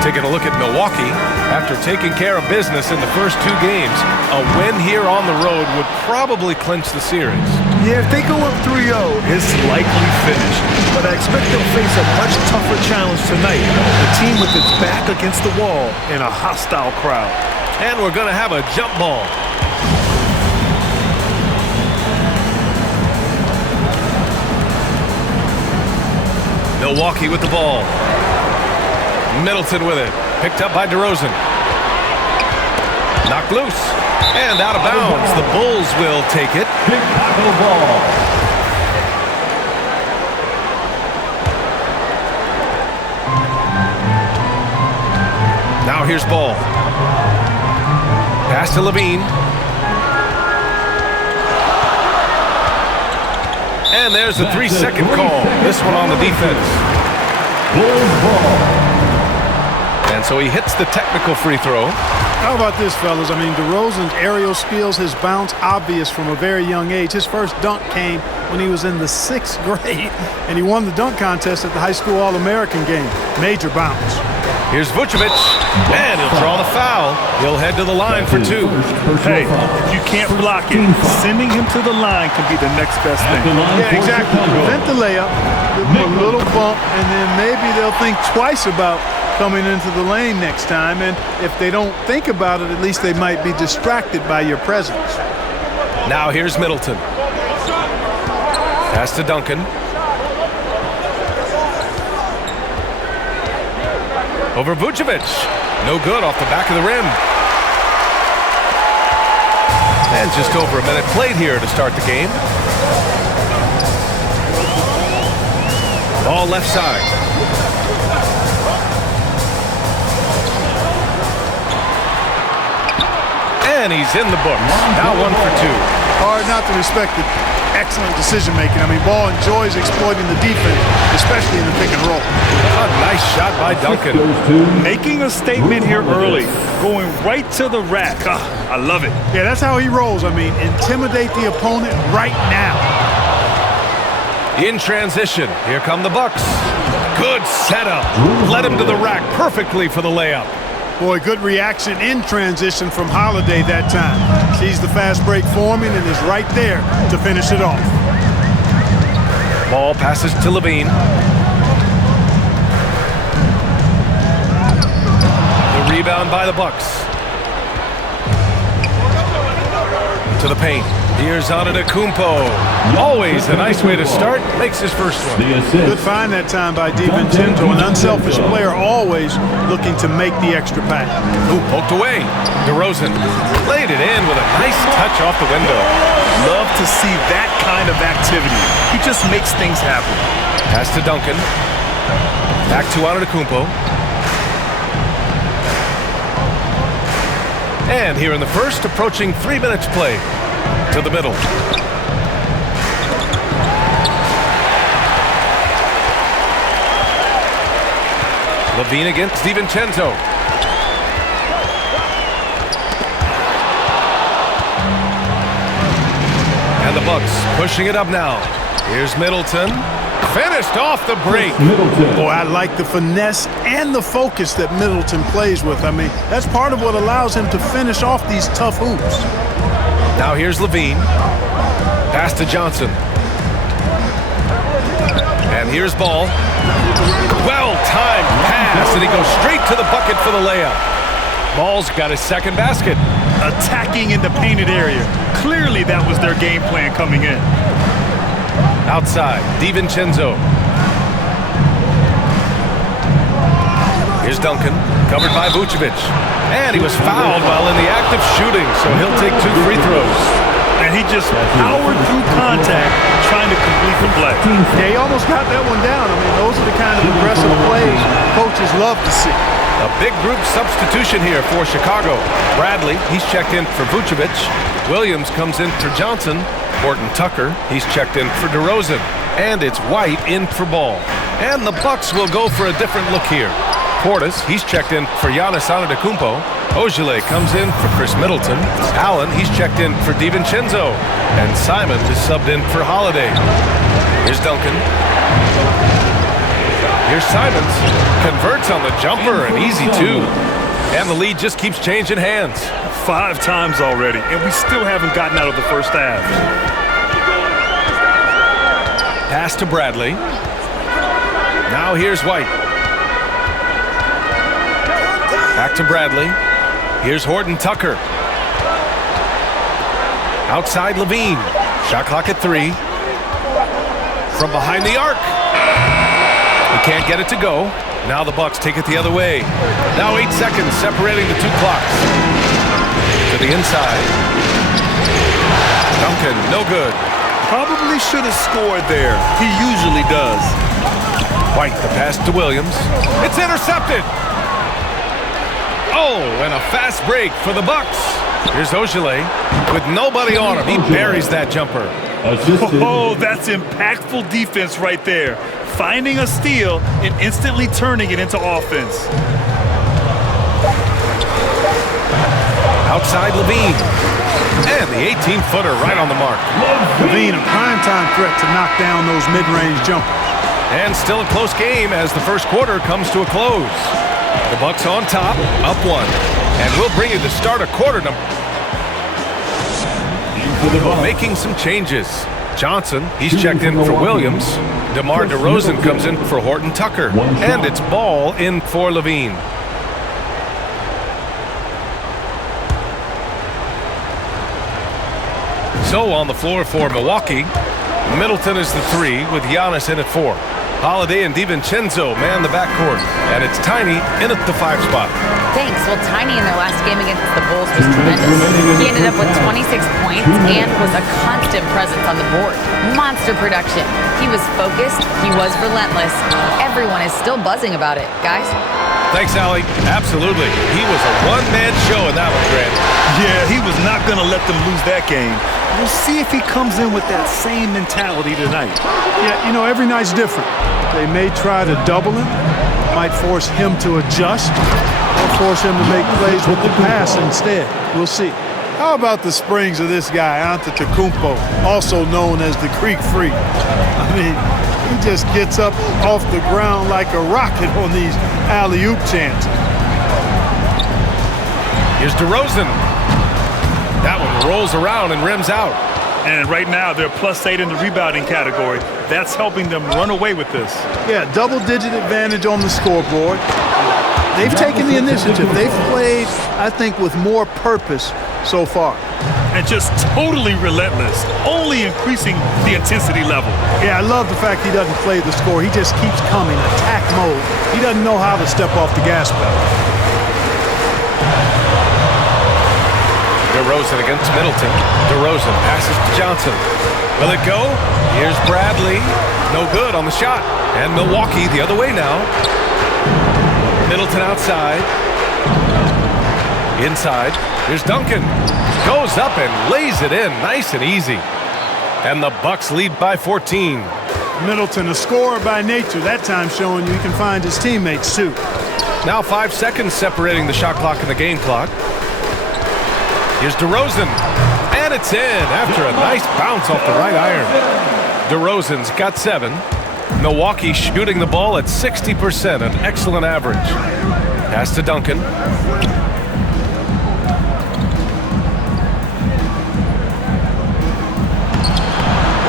Taking a look at Milwaukee. After taking care of business in the first 2 games, a win here on the road would probably clinch the series. Yeah, if they go up 3-0, it's likely finished. But I expect they'll face a much tougher challenge tonight. A team with its back against the wall and a hostile crowd. And we're going to have a jump ball. Milwaukee with the ball. Middleton with it. Picked up by DeRozan. Knocked loose. And out of bounds. The Bulls will take it. Chicago ball. Now here's Ball. Pass to Levine. And there's a 3-second call. This one on the defense. Bulls ball. And so he hits the technical free throw. How about this, fellas? I mean, DeRozan's aerial skills, his bounce, obvious from a very young age. His first dunk came when he was in the 6th grade, and he won the dunk contest at the high school All-American game. Major bounce. Here's Vucevic, and he'll draw the foul. He'll head to the line for 2. Hey, if you can't block it, sending him to the line can be the next best thing. Yeah, exactly. Prevent the layup, give him a little bump, and then maybe they'll think twice about coming into the lane next time. And if they don't think about it, at least they might be distracted by your presence. Now here's Middleton. Pass to Duncan. Over Vucevic. No good off the back of the rim. And just over a minute played here to start the game. Ball left side. And he's in the books. Now 1 for 2. Hard not to respect the excellent decision-making. I mean, Ball enjoys exploiting the defense, especially in the pick and roll. A nice shot by Duncan. Making a statement here early, going right to the rack. I love it. Yeah, that's how he rolls. I mean, intimidate the opponent right now. In transition, here come the Bucks. Good setup. Led him to the rack perfectly for the layup. Boy, good reaction in transition from Holiday that time. Sees the fast break forming and is right there to finish it off. Ball passes to Levine. The rebound by the Bucks. To the paint. Here's Antetokounmpo. Always a nice way to start. Makes his first one. Good find that time by DiVincenzo. An unselfish player, always looking to make the extra pass. Ooh, poked away. DeRozan laid it in with a nice touch off the window. Love to see that kind of activity. He just makes things happen. Pass to Duncan. Back to Antetokounmpo. And here in the first, approaching 3 minutes play. To the middle. Levine against DiVincenzo. And the Bucks pushing it up now. Here's Middleton. Finished off the break. Boy, I like the finesse and the focus that Middleton plays with. I mean, that's part of what allows him to finish off these tough hoops. Now here's Levine. Pass to Johnson. And here's Ball. Well-timed pass, and he goes straight to the bucket for the layup. Ball's got his second basket. Attacking in the painted area. Clearly that was their game plan coming in. Outside, DiVincenzo. Here's Duncan, covered by Vucevic. And he was fouled while in the act of shooting, so he'll take 2 free throws. And he just powered through contact, trying to complete the play. Yeah, he almost got that one down. I mean, those are the kind of aggressive plays coaches love to see. A big group substitution here for Chicago. Bradley, he's checked in for Vucevic. Williams comes in for Johnson. Horton Tucker, he's checked in for DeRozan. And it's White in for Ball. And the Bucks will go for a different look here. Portis, he's checked in for Giannis Antetokounmpo. Ogilvy comes in for Chris Middleton. Allen, he's checked in for DiVincenzo. And Simon is subbed in for Holiday. Here's Duncan. Here's Simons. Converts on the jumper, and easy too. And the lead just keeps changing hands. 5 times already, and we still haven't gotten out of the first half. Pass to Bradley. Now here's White. Back to Bradley. Here's Horton Tucker. Outside Levine. Shot clock at 3. From behind the arc. He can't get it to go. Now the Bucks take it the other way. Now 8 seconds separating the two clocks. To the inside. Duncan, no good. Probably should have scored there. He usually does. White, the pass to Williams. It's intercepted. Oh, and a fast break for the Bucks. Here's Ogilvy with nobody on him. He buries that jumper. Oh, that's impactful defense right there. Finding a steal and instantly turning it into offense. Outside Levine. And the 18-footer right on the mark. Levine, a primetime threat to knock down those mid-range jumpers. And still a close game as the first quarter comes to a close. The Bucks on top, up 1. And we'll bring you the start of quarter number. Making some changes. Johnson, he's checked in for Williams. DeMar DeRozan comes in for Horton Tucker. And it's Ball in for Levine. So on the floor for Milwaukee, Middleton is the 3 with Giannis in at 4. Holiday and DiVincenzo man the backcourt, and it's Tiny in at the 5 spot. Thanks. Well, Tiny in their last game against the Bulls was tremendous. He ended up with 26 points and was a constant presence on the board. Monster production. He was focused. He was relentless. Everyone is still buzzing about it, guys. Thanks, Allie. Absolutely. He was a one-man show in that one, Grant. Yeah, he was not going to let them lose that game. We'll see if he comes in with that same mentality tonight. Yeah, you know, every night's different. They may try to double him, might force him to adjust, or force him to make plays with the pass instead. We'll see. How about the springs of this guy, Antetokounmpo, also known as the Greek Freak? I mean, he just gets up off the ground like a rocket on these alley-oop chances. Here's DeRozan. That one rolls around and rims out. And right now, they're +8 in the rebounding category. That's helping them run away with this. Yeah, double-digit advantage on the scoreboard. They've taken the initiative. They've played, I think, with more purpose so far. And just totally relentless, only increasing the intensity level. Yeah, I love the fact he doesn't play the score. He just keeps coming, attack mode. He doesn't know how to step off the gas pedal. DeRozan against Middleton. DeRozan passes to Johnson. Will it go? Here's Bradley. No good on the shot. And Milwaukee the other way now. Middleton outside. Inside. Here's Duncan. Goes up and lays it in. Nice and easy. And the Bucks lead by 14. Middleton, a scorer by nature. That time showing you he can find his teammates too. Now 5 seconds separating the shot clock and the game clock. Here's DeRozan, and it's in after a nice bounce off the right iron. DeRozan's got 7. Milwaukee shooting the ball at 60%, an excellent average. Pass to Duncan.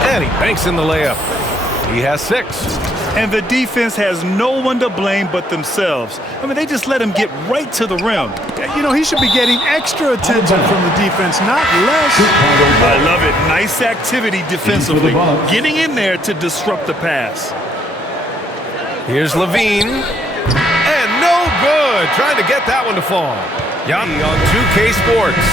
And he banks in the layup. He has 6. And the defense has no one to blame but themselves. I mean, they just let him get right to the rim. You know, he should be getting extra attention from the defense, not less. I love it. Nice activity defensively. Getting in there to disrupt the pass. Here's Levine. And no good. Trying to get that one to fall. Yanni on 2K Sports.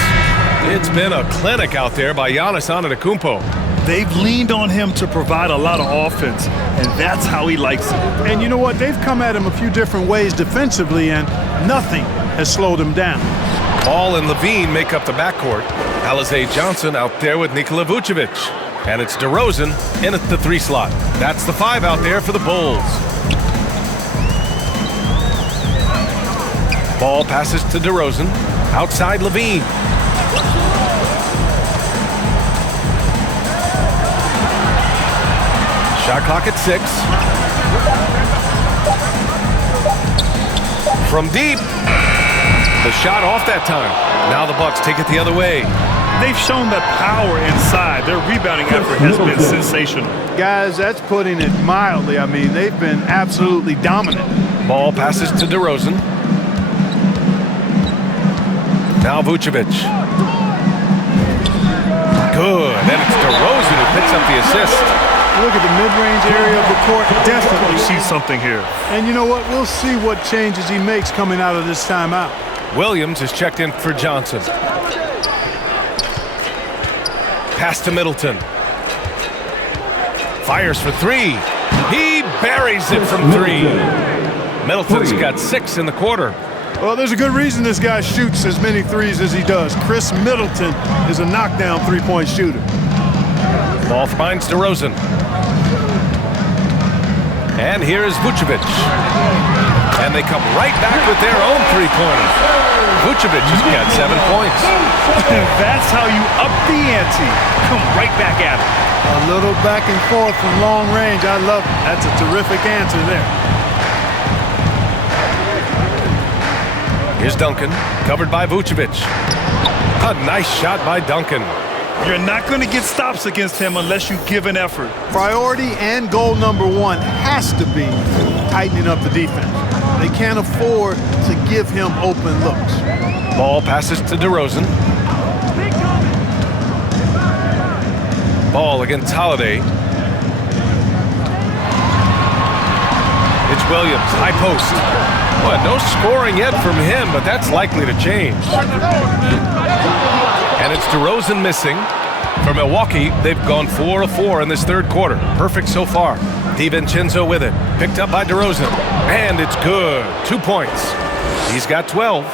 It's been a clinic out there by Giannis Antetokounmpo. They've leaned on him to provide a lot of offense, and that's how he likes it. And you know what? They've come at him a few different ways defensively, and nothing has slowed him down. Ball and Levine make up the backcourt. Alize Johnson out there with Nikola Vucevic. And it's DeRozan in at the 3 slot. That's the 5 out there for the Bulls. Ball passes to DeRozan. Outside Levine. Shot clock at 6. From deep. The shot off that time. Now the Bucks take it the other way. They've shown that power inside. Their rebounding effort has been sensational. Guys, that's putting it mildly. I mean, they've been absolutely dominant. Ball passes to DeRozan. Now Vucevic. Good. And it's DeRozan who picks up the assist. Look at the mid-range area of the court. Definitely You see something here. And you know what? We'll see what changes he makes coming out of this timeout. Williams is checked in for Johnson. Pass to Middleton. Fires for three. He buries it from three. Middleton's got 6 in the quarter. Well, there's a good reason this guy shoots as many threes as he does. Chris Middleton is a knockdown three-point shooter. Ball finds DeRozan. And here's Vucevic. And they come right back with their own three-pointer. Vucevic has got 7 points. That's how you up the ante. Come right back at it. A little back and forth from long range. I love it. That's a terrific answer there. Here's Duncan, covered by Vucevic. A nice shot by Duncan. You're not going to get stops against him unless you give an effort. Priority and goal number one has to be tightening up the defense. They can't afford to give him open looks. Ball passes to DeRozan. Ball against Holiday. It's Williams, high post. Well, no scoring yet from him, but that's likely to change. And it's DeRozan missing. For Milwaukee, they've gone 4 of 4 in this third quarter. Perfect so far. DiVincenzo with it. Picked up by DeRozan. And it's good. 2 points. He's got 12.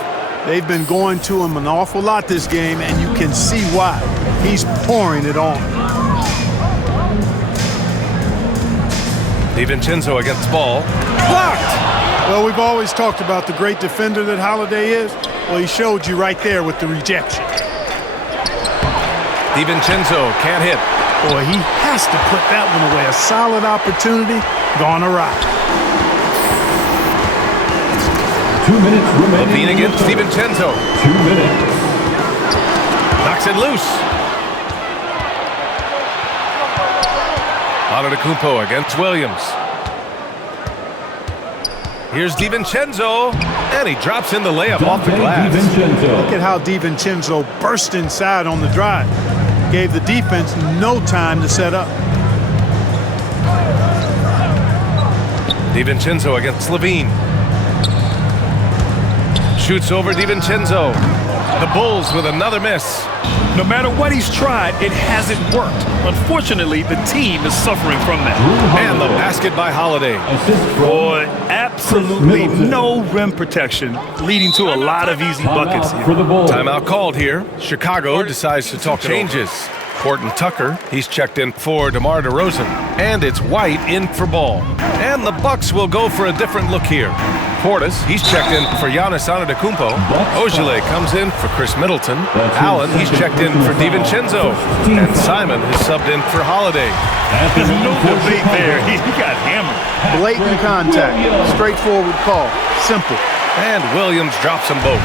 They've been going to him an awful lot this game, and you can see why. He's pouring it on. DiVincenzo against Ball. Blocked! Well, we've always talked about the great defender that Holiday is. Well, he showed you right there with the rejection. DiVincenzo can't hit. Boy, he has to put that one away. A solid opportunity gone awry. 2 minutes remaining. Levine against DiVincenzo. 2 minutes. Knocks it loose. Antetokounmpo against Williams. Here's DiVincenzo, and he drops in the layup off the glass. Look at how DiVincenzo burst inside on the drive. Gave the defense no time to set up. DiVincenzo against Levine. Shoots over DiVincenzo. The Bulls with another miss. No matter what he's tried, it hasn't worked. Unfortunately, the team is suffering from that. And the basket by Holiday. Boy, absolutely no rim protection, leading to a lot of easy buckets here. Timeout called here. Chicago decides to talk changes. Horton Tucker, he's checked in for DeMar DeRozan. And it's White in for Ball. And the Bucks will go for a different look here. Portis, he's checked in for Giannis Antetokounmpo. Ojale comes in for Chris Middleton. Allen, he's checked in for DiVincenzo. And Simon is subbed in for Holiday. There's no debate there. He got hammered. Blatant contact. Straightforward call. Simple. And Williams drops them both.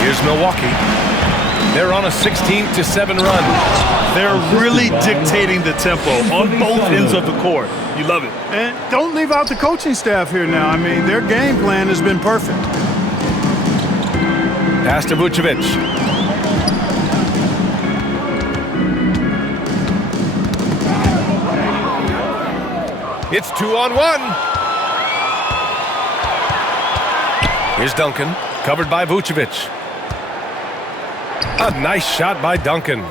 Here's Milwaukee. They're on a 16-7 run. They're really dictating the tempo on both ends of the court. You love it. And don't leave out the coaching staff here now. I mean, their game plan has been perfect. Pass to Vucevic. It's 2-on-1. Here's Duncan, covered by Vucevic. A nice shot by Duncan.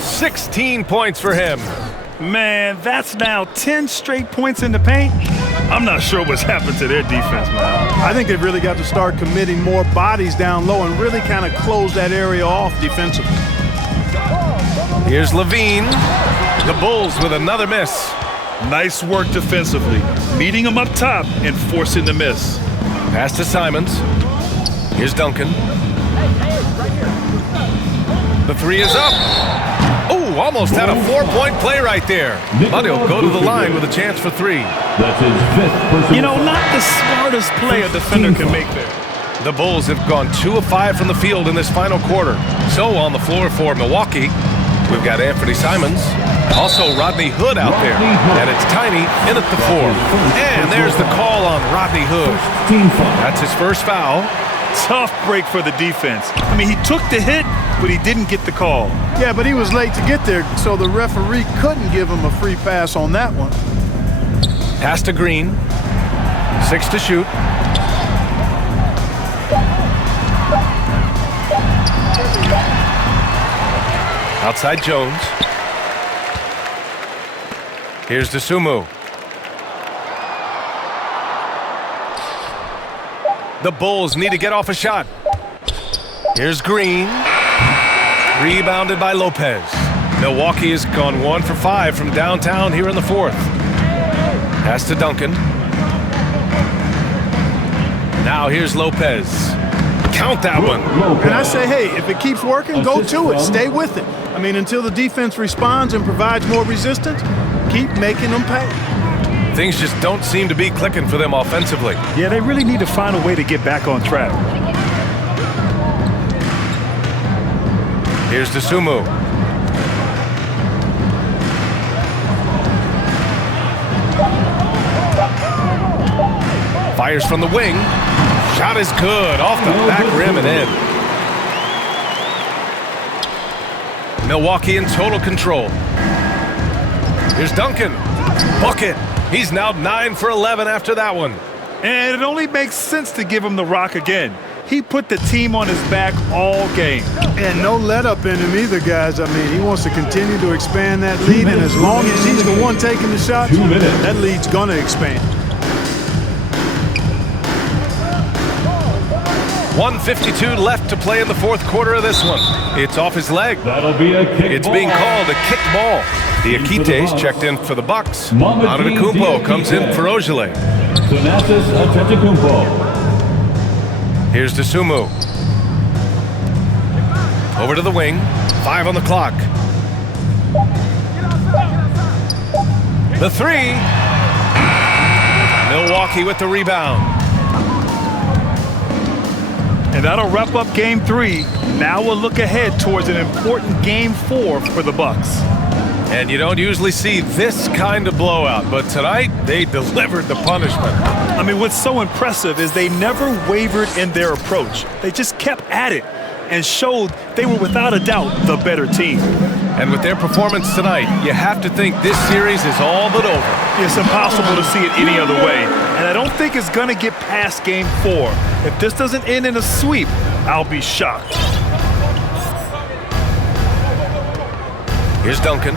16 points for him. Man, that's now 10 straight points in the paint. I'm not sure what's happened to their defense, man. I think they've really got to start committing more bodies down low and really kind of close that area off defensively. Here's Levine. The Bulls with another miss. Nice work defensively. Meeting them up top and forcing the miss. Pass to Simons. Here's Duncan. The three is up. Oh, almost had a 4-point play right there. But he'll go to the line with a chance for three. That's his 5th personal. You know, not the smartest play a defender can make there. The Bulls have gone 2 of 5 from the field in this final quarter. So on the floor for Milwaukee, we've got Anthony Simons. Also Rodney Hood out there. And it's Tiny in at the 4. And there's the call on Rodney Hood. That's his first foul. tough break for the defense. I mean, he took the hit, but he didn't get the call. Yeah, but he was late to get there, so the referee couldn't give him a free pass on that one. Pass to Green. 6 to shoot. Outside Jones. Here's DeSumo. The Bulls need to get off a shot. Here's Green. Rebounded by Lopez. Milwaukee has gone 1 for 5 from downtown here in the fourth. Pass to Duncan. Now here's Lopez. Count that one. And I say, hey, if it keeps working, go to it. Stay with it. I mean, until the defense responds and provides more resistance, keep making them pay. Things just don't seem to be clicking for them offensively. Yeah, they really need to find a way to get back on track. Here's DeSumo. Fires from the wing. Shot is good. Off the back rim and in. Milwaukee in total control. Here's Duncan. Bucket. He's now 9 for 11 after that one. And it only makes sense to give him the rock again. He put the team on his back all game. And no let up in him either, guys. I mean, he wants to continue to expand that lead, and as long as he's the one taking the shots, that lead's going to expand. 1:52 left to play in the fourth quarter of this one. It's off his leg. That'll be a kick It's ball. being called a kick ball. The Akites checked in for the Bucks. Antetokounmpo comes in for Ojale. Thanasis Antetokounmpo. Here's DeSumo. Over to the wing. 5 on the clock. The 3. Milwaukee with the rebound. And that'll wrap up game 3. Now we'll look ahead towards an important game 4 for the Bucks. And you don't usually see this kind of blowout, but tonight they delivered the punishment. I mean, what's so impressive is they never wavered in their approach. They just kept at it and showed they were without a doubt the better team. And with their performance tonight, you have to think this series is all but over. It's impossible to see it any other way. And I don't think it's going to get past game 4. If this doesn't end in a sweep, I'll be shocked. Here's Duncan.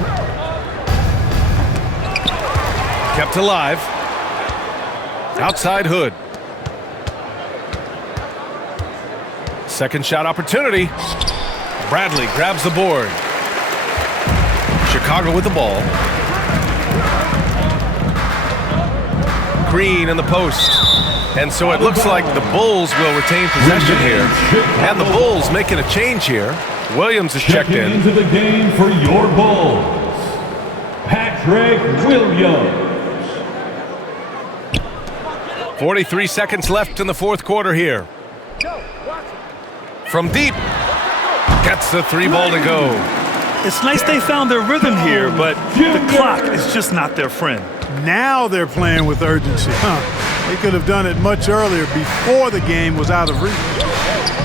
Kept alive. Outside Hood. Second shot opportunity. Bradley grabs the board. Chicago with the ball. Green in the post. And so it looks like the Bulls will retain possession here. And the Bulls making a change here. Williams is checked in. Into the game for your Bulls, Patrick Williams. 43 seconds left in the fourth quarter here. From deep. Gets the 3 ball to go. It's nice they found their rhythm here, but the clock is just not their friend. Now they're playing with urgency. They could have done it much earlier before the game was out of reach.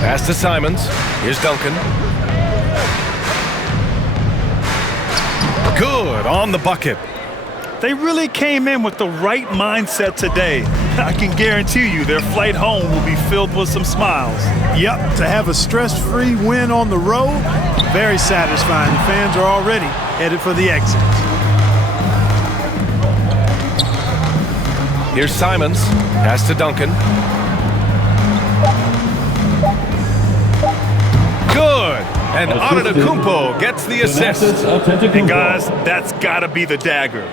Pass to Simons. Here's Duncan. Good on the bucket. They really came in with the right mindset today. I can guarantee you their flight home will be filled with some smiles. Yep, to have a stress-free win on the road, very satisfying. The fans are already headed for the exit. Here's Simons. Pass to Duncan. Good. And Antetokounmpo gets the assist. And guys, that's got to be the dagger.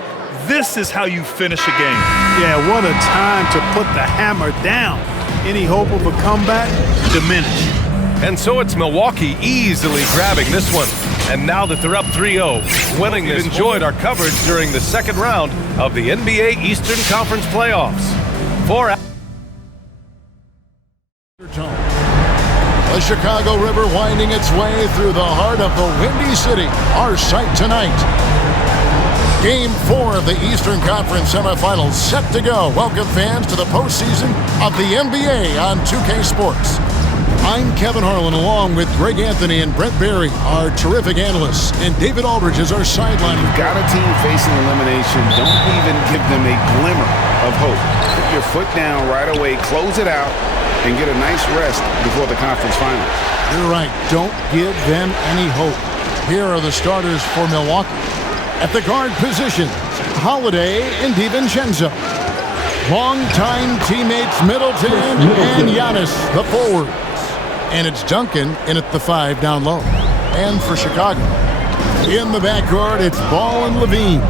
This is how you finish a game. Yeah, what a time to put the hammer down. Any hope of a comeback diminished. And so it's Milwaukee easily grabbing this one. And now that they're up 3-0, winning this. Enjoyed our coverage during the second round of the NBA Eastern Conference playoffs. The Chicago River winding its way through the heart of the Windy City, our site tonight. Game 4 of the Eastern Conference semifinals set to go. Welcome fans to the postseason of the NBA on 2K Sports. I'm Kevin Harlan, along with Greg Anthony and Brent Barry, our terrific analysts, and David Aldridge is our sideline. You've got a team facing elimination. Don't even give them a glimmer of hope. Put your foot down right away, close it out, and get a nice rest before the conference finals. You're right. Don't give them any hope. Here are the starters for Milwaukee. At the guard positions, Holiday and DiVincenzo. Longtime teammates Middleton and Giannis, the forwards. And it's Duncan in at the 5 down low. And for Chicago, in the backcourt, it's Ball and Levine.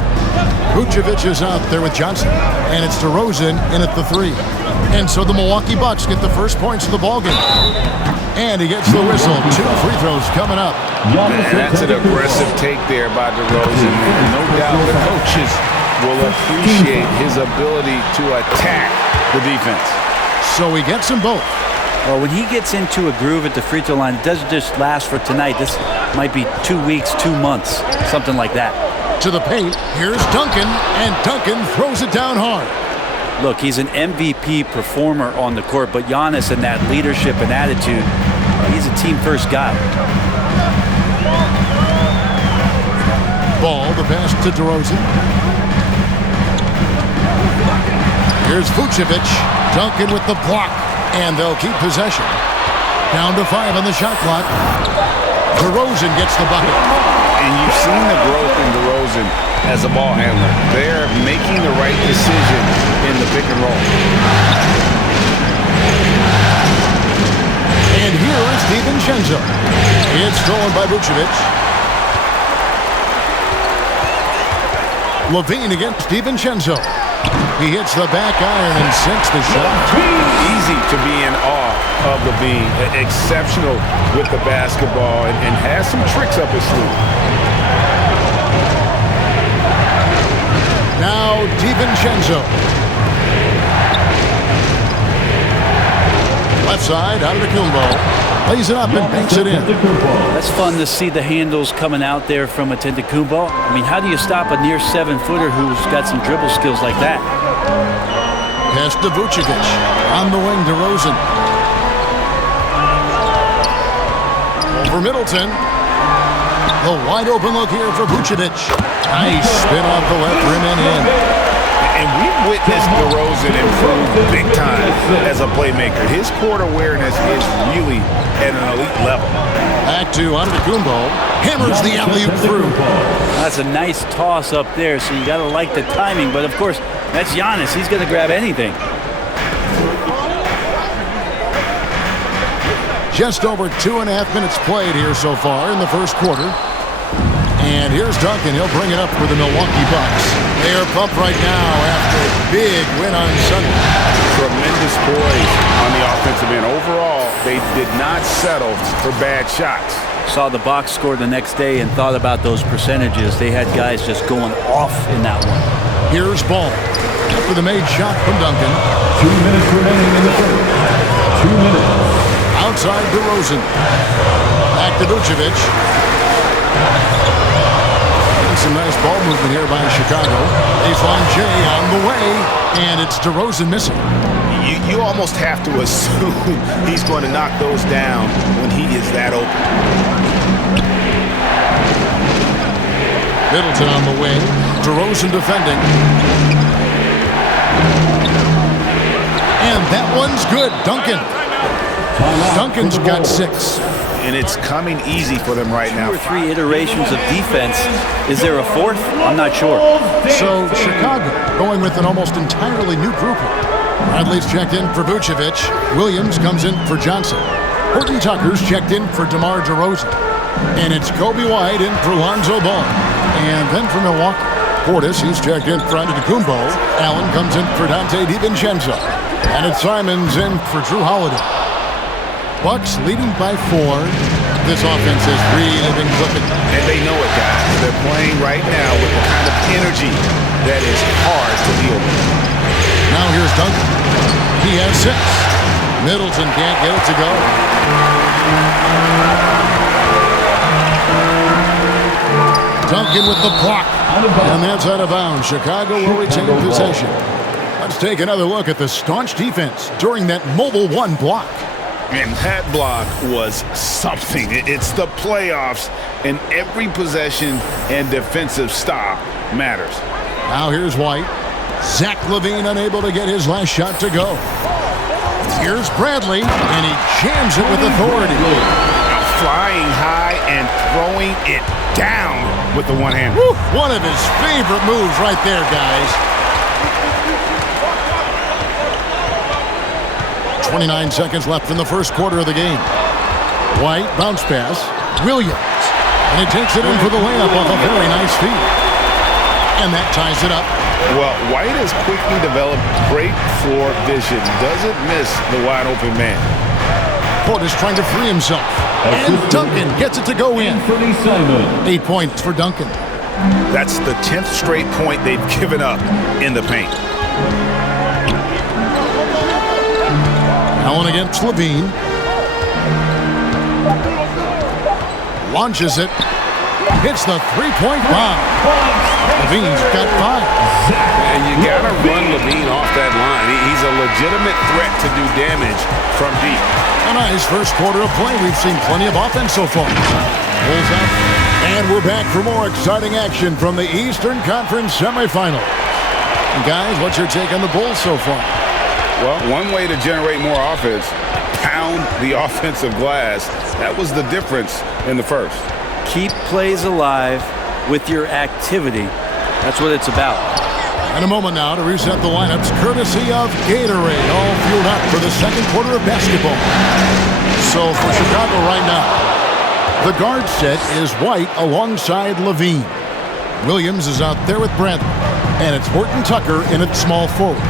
Vucevic is out there with Johnson. And it's DeRozan in at the 3. And so the Milwaukee Bucks get the first points of the ballgame. And he gets the whistle. 2 free throws coming up. And that's an aggressive take there by DeRozan. No doubt the coaches will appreciate his ability to attack the defense. So he gets them both. Well, when he gets into a groove at the free throw line, it doesn't just last for tonight. This might be 2 weeks, 2 months, something like that. To the paint, here's Duncan, and Duncan throws it down hard. Look, he's an MVP performer on the court, but Giannis and that leadership and attitude, he's a team-first guy. Ball, the pass to DeRozan. Here's Vucevic. Duncan with the block. And they'll keep possession. Down to 5 on the shot clock. DeRozan gets the bucket. And you've seen the growth in DeRozan as a ball handler. They're making the right decision in the pick and roll. And here is DiVincenzo. It's stolen by Vucevic. Levine against DiVincenzo. He hits the back iron and sinks the shot. Easy to be in awe of Levine. Exceptional with the basketball and has some tricks up his sleeve. Now DiVincenzo. Left side, out of the Kumbo. Lays it up and banks it in. That's fun to see the handles coming out there from Antetokounmpo. I mean, how do you stop a near 7-footer who's got some dribble skills like that? Pass to Vucevic. On the wing, DeRozan. Over Middleton. The wide open look here for Vucevic. Nice spin off the left rim and in. And we've witnessed DeRozan improve big time as a playmaker. His court awareness is really at an elite level. Back to Antetokounmpo. Hammers the alley-oop through. That's a nice toss up there, so you got to like the timing. But, of course, that's Giannis. He's going to grab anything. Just over 2.5 minutes played here so far in the first quarter. And here's Duncan. He'll bring it up for the Milwaukee Bucks. They are pumped right now after a big win on Sunday. Tremendous poise on the offensive end. Overall, they did not settle for bad shots. Saw the box score the next day and thought about those percentages. They had guys just going off in that one. Here's Ball. After the made shot from Duncan. 2 minutes remaining in the first. 2 minutes. Outside DeRozan. Back to Vucevic. Some nice ball movement here by Chicago. Baseline J on the way, and it's DeRozan missing. You almost have to assume he's going to knock those down when he is that open. Middleton on the wing. DeRozan defending. And that one's good. Duncan. Duncan's got 6. And it's coming easy for them right now. 2 or 3 iterations of defense. Is there a 4th? I'm not sure. So Chicago going with an almost entirely new group here. Bradley's checked in for Vucevic. Williams comes in for Johnson. Horton Tucker's checked in for DeMar DeRozan. And it's Kobe White in for Lonzo Ball. And then for Milwaukee, Portis, he's checked in for Antetokounmpo. Allen comes in for Dante DiVincenzo. And it's Simons in for Drew Holiday. Bucks leading by 4. This offense has really been clipping. And they know it, guys. They're playing right now with the kind of energy that is hard to deal with. Now here's Duncan. He has 6. Middleton can't get it to go. Duncan with the block. And that's out of bounds. Chicago will retain possession. Let's take another look at the staunch defense during that mobile 1 block. And that block was something. It's the playoffs, and every possession and defensive stop matters. Now here's White. Zach LaVine unable to get his last shot to go. Here's Bradley, and he jams it with authority. Flying high and throwing it down with the one-hander. One of his favorite moves right there, guys. 29 seconds left in the first quarter of the game. White, bounce pass. Williams. And he takes it in for the layup off a very nice feed. And that ties it up. Well, White has quickly developed great floor vision. Doesn't miss the wide-open man. Portis trying to free himself. And Duncan gets it to go in. 8 points for Duncan. That's the 10th straight point they've given up in the paint. Allen against LaVine. Launches it. Hits the three-point bomb. LaVine's got 5. And you got to run LaVine off that line. He's a legitimate threat to do damage from deep. A nice first quarter of play. We've seen plenty of offense so far. Pulls up. And we're back for more exciting action from the Eastern Conference semifinals. And guys, what's your take on the Bulls so far? Well, one way to generate more offense, pound the offensive glass. That was the difference in the first. Keep plays alive with your activity. That's what it's about. In a moment now to reset the lineups, courtesy of Gatorade, all fueled up for the second quarter of basketball. So for Chicago right now, the guard set is White alongside LaVine. Williams is out there with Bradley, and it's Horton Tucker in at small forward.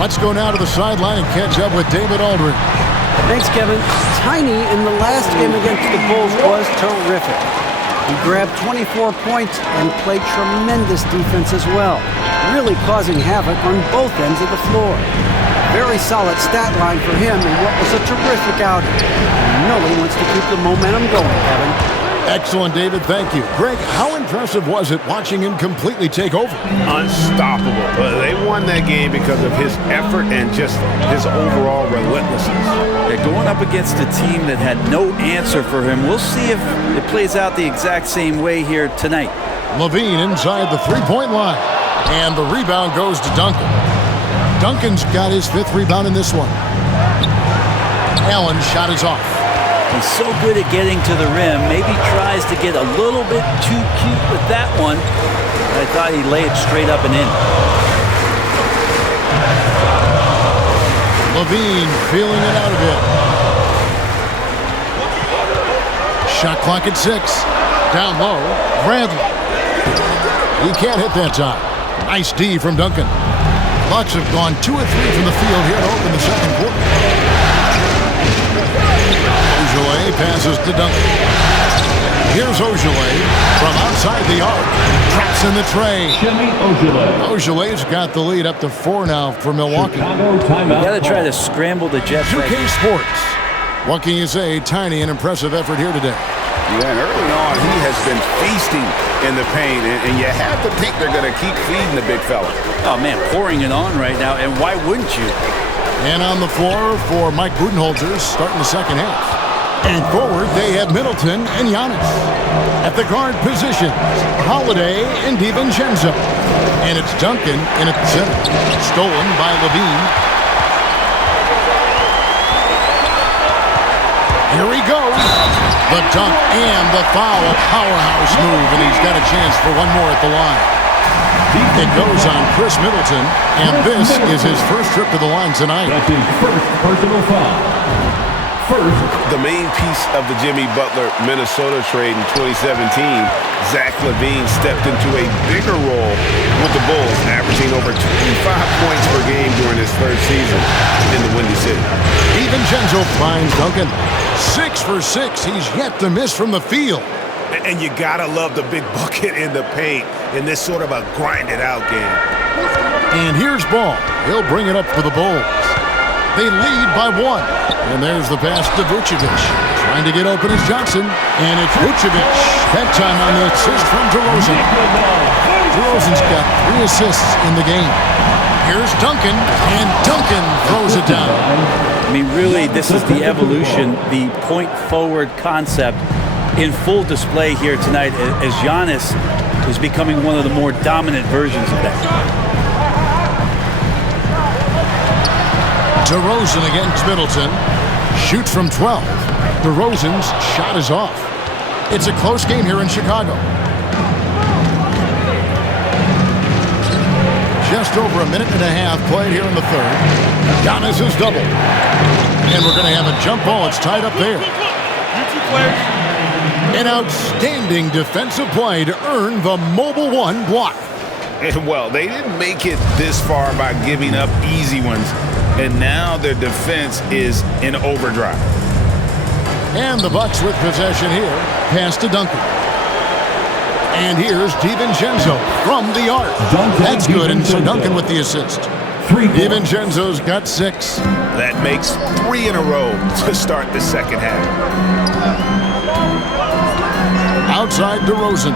Let's go now to the sideline and catch up with David Aldridge. Thanks, Kevin. Tiny in the last game against the Bulls was terrific. He grabbed 24 points and played tremendous defense as well, really causing havoc on both ends of the floor. Very solid stat line for him in what was a terrific outing. He really wants to keep the momentum going, Kevin. Excellent, David. Thank you. Greg, how impressive was it watching him completely take over? Unstoppable. They won that game because of his effort and just his overall relentlessness. They're going up against a team that had no answer for him. We'll see if it plays out the exact same way here tonight. LaVine inside the three-point line. And the rebound goes to Duncan. Duncan's got his 5th rebound in this one. Allen's shot is off. He's so good at getting to the rim. Maybe tries to get a little bit too cute with that one. I thought he'd lay it straight up and in. LaVine feeling it out a bit. Shot clock at 6. Down low, Bradley. He can't hit that time. Nice D from Duncan. Bucks have gone 2 of 3 from the field here to open the second quarter. Ojeleye passes to Duncan. Here's Ojeleye from outside the arc. Traps in the tray. Ojele's got the lead up to 4 now for Milwaukee. You got to try to scramble the Jets. 2K Sports. What can you say? Tiny and impressive effort here today. Yeah, and early on, he has been feasting in the paint, and you have to think they're going to keep feeding the big fella. Oh, man, pouring it on right now, and why wouldn't you? And on the floor for Mike Budenholzer starting the second half. And forward, they have Middleton and Giannis. At the guard position, Holiday and DiVincenzo. And it's Duncan in at the center. Stolen by LaVine. Here he goes. The dunk and the foul. A powerhouse move, and he's got a chance for one more at the line. It goes on Chris Middleton, and this is his first trip to the line tonight. That's his first personal foul. The main piece of the Jimmy Butler Minnesota trade in 2017, Zach LaVine stepped into a bigger role with the Bulls, averaging over 25 points per game during his 3rd season in the Windy City. DiVincenzo finds Duncan. 6 for 6. He's yet to miss from the field. And you gotta love the big bucket in the paint in this sort of a grinded-out game. And here's Ball. He'll bring it up for the Bulls. They lead by 1. And there's the pass to Vucevic. Trying to get open is Johnson. And it's Vucevic. That time on the assist from DeRozan. DeRozan's got 3 assists in the game. Here's Duncan. And Duncan throws it down. I mean, really, this is the evolution, the point-forward concept in full display here tonight as Giannis is becoming one of the more dominant versions of that. DeRozan against Middleton. Shoots from 12. DeRozan's shot is off. It's a close game here in Chicago. Just over a minute and a half played here in the third. Giannis is doubled. And we're going to have a jump ball. It's tied up there. An outstanding defensive play to earn the Mobile One block. And well, they didn't make it this far by giving up easy ones. And now their defense is in overdrive. And the Bucks with possession here. Pass to Duncan. And here's DiVincenzo from the arc. That's good, and so Duncan with the assist. DiVincenzo's got 6. That makes 3 in a row to start the second half. Outside DeRozan.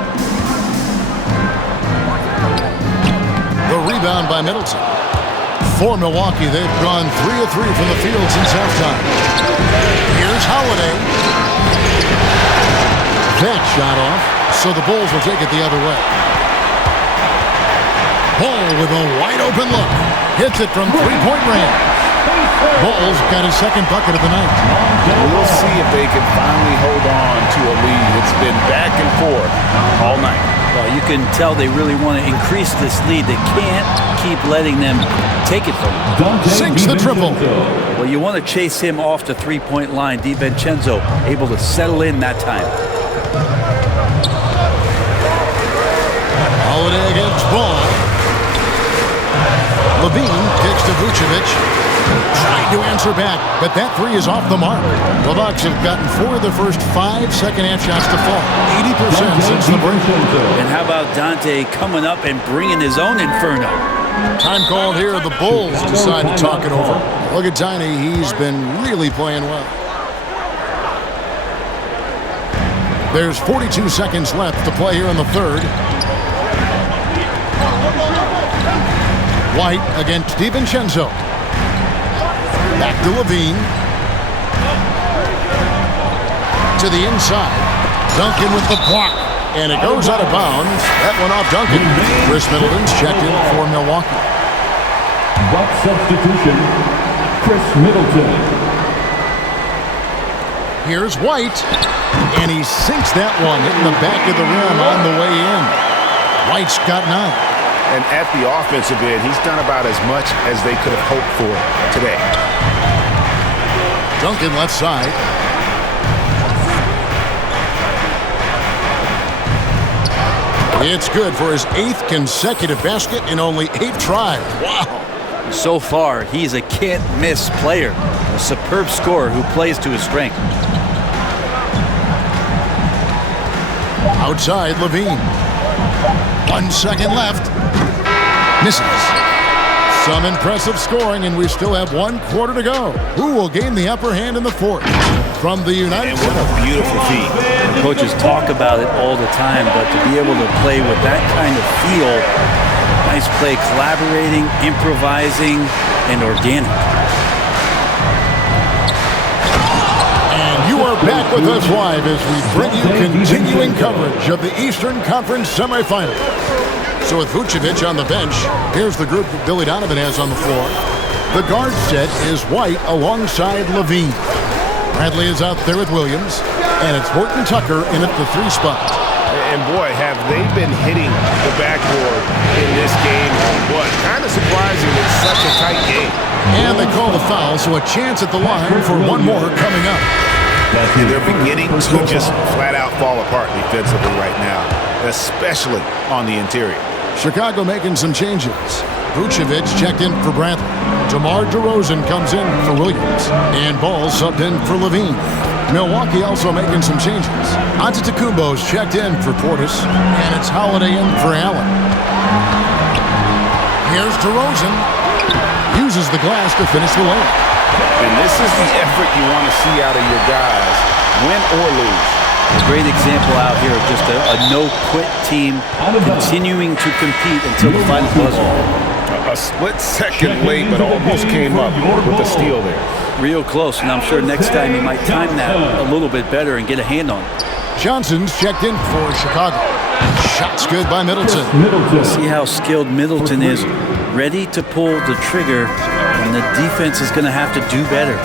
The rebound by Middleton. For Milwaukee, they've gone 3 of 3 from the field since halftime. Here's Holiday. That shot off, so the Bulls will take it the other way. Ball with a wide open look. Hits it from three-point range. Bulls got his second bucket of the night. We'll see if they can finally hold on to a lead. It's been back and forth all night. Well, you can tell they really want to increase this lead. They can't keep letting them take it from them. Sinks the triple. Well, you want to chase him off the three-point line. DiVincenzo able to settle in that time. Holiday against Ball. Levine kicks to Vucevic. Trying to answer back, but that three is off the mark. The Bucks have gotten 4 of the first 5 second-half shots to fall. 80% since the break. And how about Dante coming up and bringing his own inferno? Time called here. The Bulls decide to talk it over. Look at Tiny. He's been really playing well. There's 42 seconds left to play here in the third. White against DiVincenzo. Back to Levine. To the inside. Duncan with the block. And it goes out of bounds. That one off Duncan. Chris Middleton's checked in for Milwaukee. Buck substitution, Chris Middleton. Here's White. And he sinks that one, hitting the back of the rim on the way in. White's got 9. And at the offensive end, he's done about as much as they could have hoped for today. Duncan left side. It's good for his 8th consecutive basket in only 8 tries. Wow. So far, he's a can't-miss player. A superb scorer who plays to his strength. Outside, Levine. 1 second left. Misses. Some impressive scoring, and we still have 1 quarter to go. Who will gain the upper hand in the fourth? From the United States. What a beautiful feat. Coaches talk about it all the time, but to be able to play with that kind of feel, nice play, collaborating, improvising, and organic. And you are back with us live as we bring you continuing coverage of the Eastern Conference semifinals. So with Vucevic on the bench, here's the group that Billy Donovan has on the floor. The guard set is White alongside Levine. Bradley is out there with Williams, and it's Horton Tucker in at the 3 spot. And boy, have they been hitting the backboard in this game. What? Kind of surprising it's such a tight game. And they call the foul, so a chance at the line for one more coming up. And they're beginning to just flat out fall apart defensively right now, especially on the interior. Chicago making some changes. Vucevic checked in for Bradley. DeMar DeRozan comes in for Williams. And Ball subbed in for Levine. Milwaukee also making some changes. Antetokounmpo's checked in for Portis. And it's Holiday in for Allen. Here's DeRozan. Uses the glass to finish the layup. And this is the effort you want to see out of your guys, win or lose. A great example out here of just a no-quit team continuing to compete until the final buzzer. A split second late, but almost came up with the steal there. Real close, and I'm sure next time he might time that a little bit better and get a hand on it. Johnson's checked in for Chicago. Shot's good by Middleton. See how skilled Middleton is, ready to pull the trigger, and the defense is going to have to do better.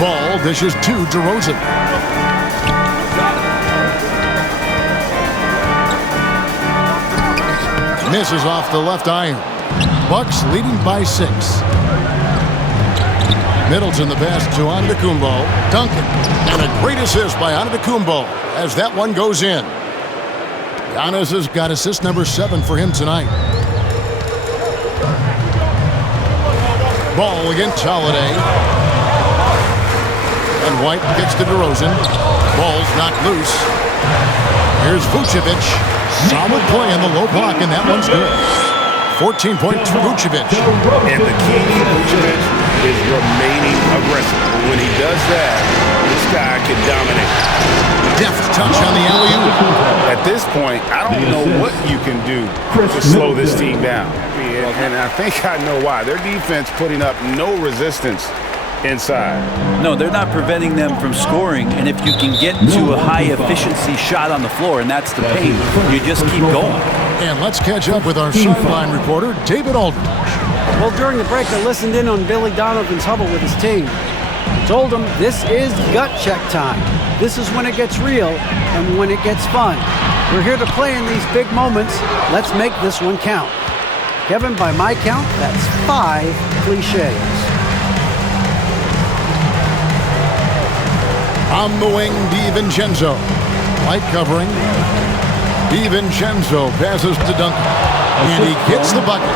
Ball dishes to DeRozan. Misses off the left iron. Bucks leading by 6. Middleton the pass to Antetokounmpo. Duncan. And a great assist by Antetokounmpo as that one goes in. Giannis has got assist number 7 for him tonight. Ball against Holiday. And White gets to DeRozan. Ball's knocked loose. Here's Vucevic. Solid play in the low block, and that one's good. 14 points for Vucevic. And the key for Vucevic is remaining aggressive. When he does that, this guy can dominate. Deft touch on the alley-oop. At this point, I don't know what you can do to slow this team down. And I think I know why. Their defense putting up no resistance inside. No, they're not preventing them from scoring, and if you can get to a high-efficiency shot on the floor, and that's the pain, you just keep going. And let's catch up with our sideline reporter, David Aldridge. Well, during the break, I listened in on Billy Donovan's huddle with his team. He told them this is gut check time. This is when it gets real and when it gets fun. We're here to play in these big moments. Let's make this one count. Kevin, by my count, that's 5 cliches. On the wing, DiVincenzo. Light covering. DiVincenzo passes to Duncan. And he gets the bucket.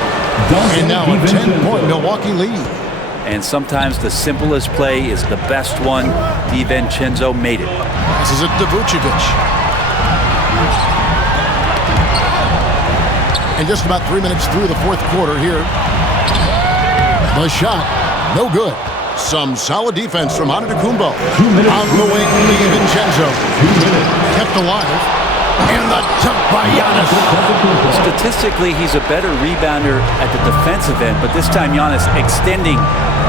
And now a 10-point Milwaukee lead. And sometimes the simplest play is the best one. DiVincenzo made it. Passes it to Vucevic. And just about 3 minutes through the fourth quarter here. The shot, no good. Some solid defense from Antetokounmpo. On the wing, DiVincenzo. Kept alive. And the dunk by Giannis. Statistically, he's a better rebounder at the defensive end, but this time Giannis extending,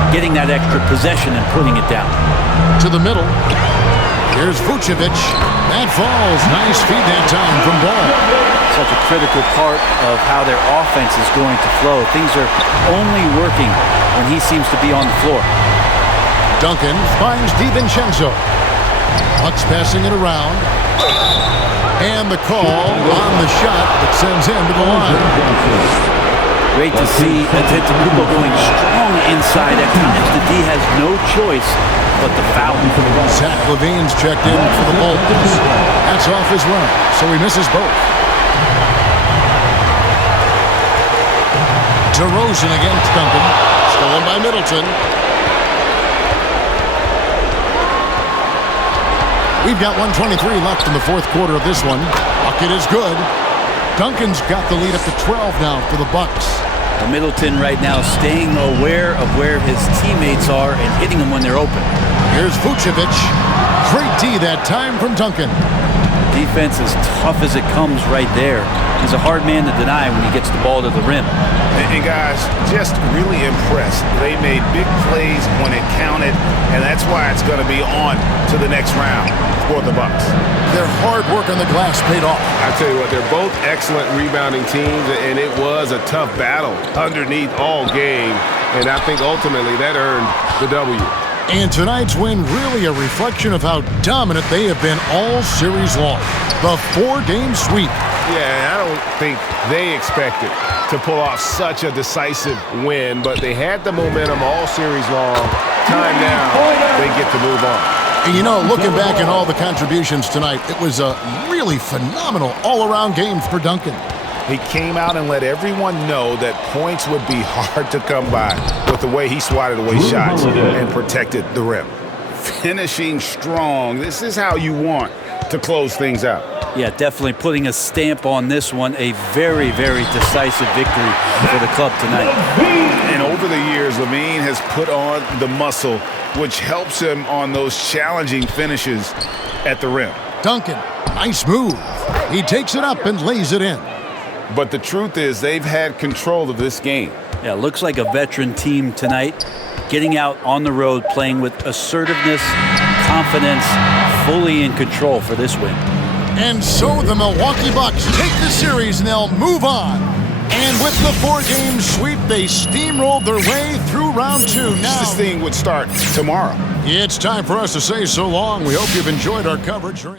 getting that extra possession and putting it down. To the middle. Here's Vucevic. That falls. Nice feed that time from Ball. Such a critical part of how their offense is going to flow. Things are only working when he seems to be on the floor. Duncan finds DiVincenzo. Bucks passing it around. And the call on the shot that sends him to the line. Great to see Antetokounmpo going strong inside. At times, the D has no choice but to foul. Zach LaVine's checked in for the Bulls. That's off as well, so he misses both. DeRozan against Duncan. Stolen by Middleton. We've got 1:23 left in the fourth quarter of this one. Bucket is good. Duncan's got the lead up to 12 now for the Bucks. Middleton right now staying aware of where his teammates are and hitting them when they're open. Here's Vucevic. Great D that time from Duncan. Defense as tough as it comes right there. He's a hard man to deny when he gets the ball to the rim. And guys, just really impressed. They made big plays when it counted, and that's why it's going to be on to the next round for the Bucks. Their hard work on the glass paid off. I tell you what, they're both excellent rebounding teams, and it was a tough battle underneath all game, and I think ultimately that earned the W. And tonight's win really a reflection of how dominant they have been all series long. The 4-game sweep. Yeah, I don't think they expected to pull off such a decisive win, but they had the momentum all series long. Time now, they get to move on. And you know, looking back at all the contributions tonight, it was a really phenomenal all-around game for Duncan. He came out and let everyone know that points would be hard to come by with the way he swatted away shots and protected the rim. Finishing strong. This is how you want to close things out. Yeah, definitely putting a stamp on this one. A very, very decisive victory for the club tonight. And over the years, LaVine has put on the muscle, which helps him on those challenging finishes at the rim. Duncan, nice move. He takes it up and lays it in. But the truth is they've had control of this game. Yeah, looks like a veteran team tonight, getting out on the road, playing with assertiveness, confidence, fully in control for this win. And so the Milwaukee Bucks take the series and they'll move on. And with the 4-game sweep, they steamrolled their way through round 2. Now, This thing would start tomorrow. it's time for us to say so long. We hope you've enjoyed our coverage.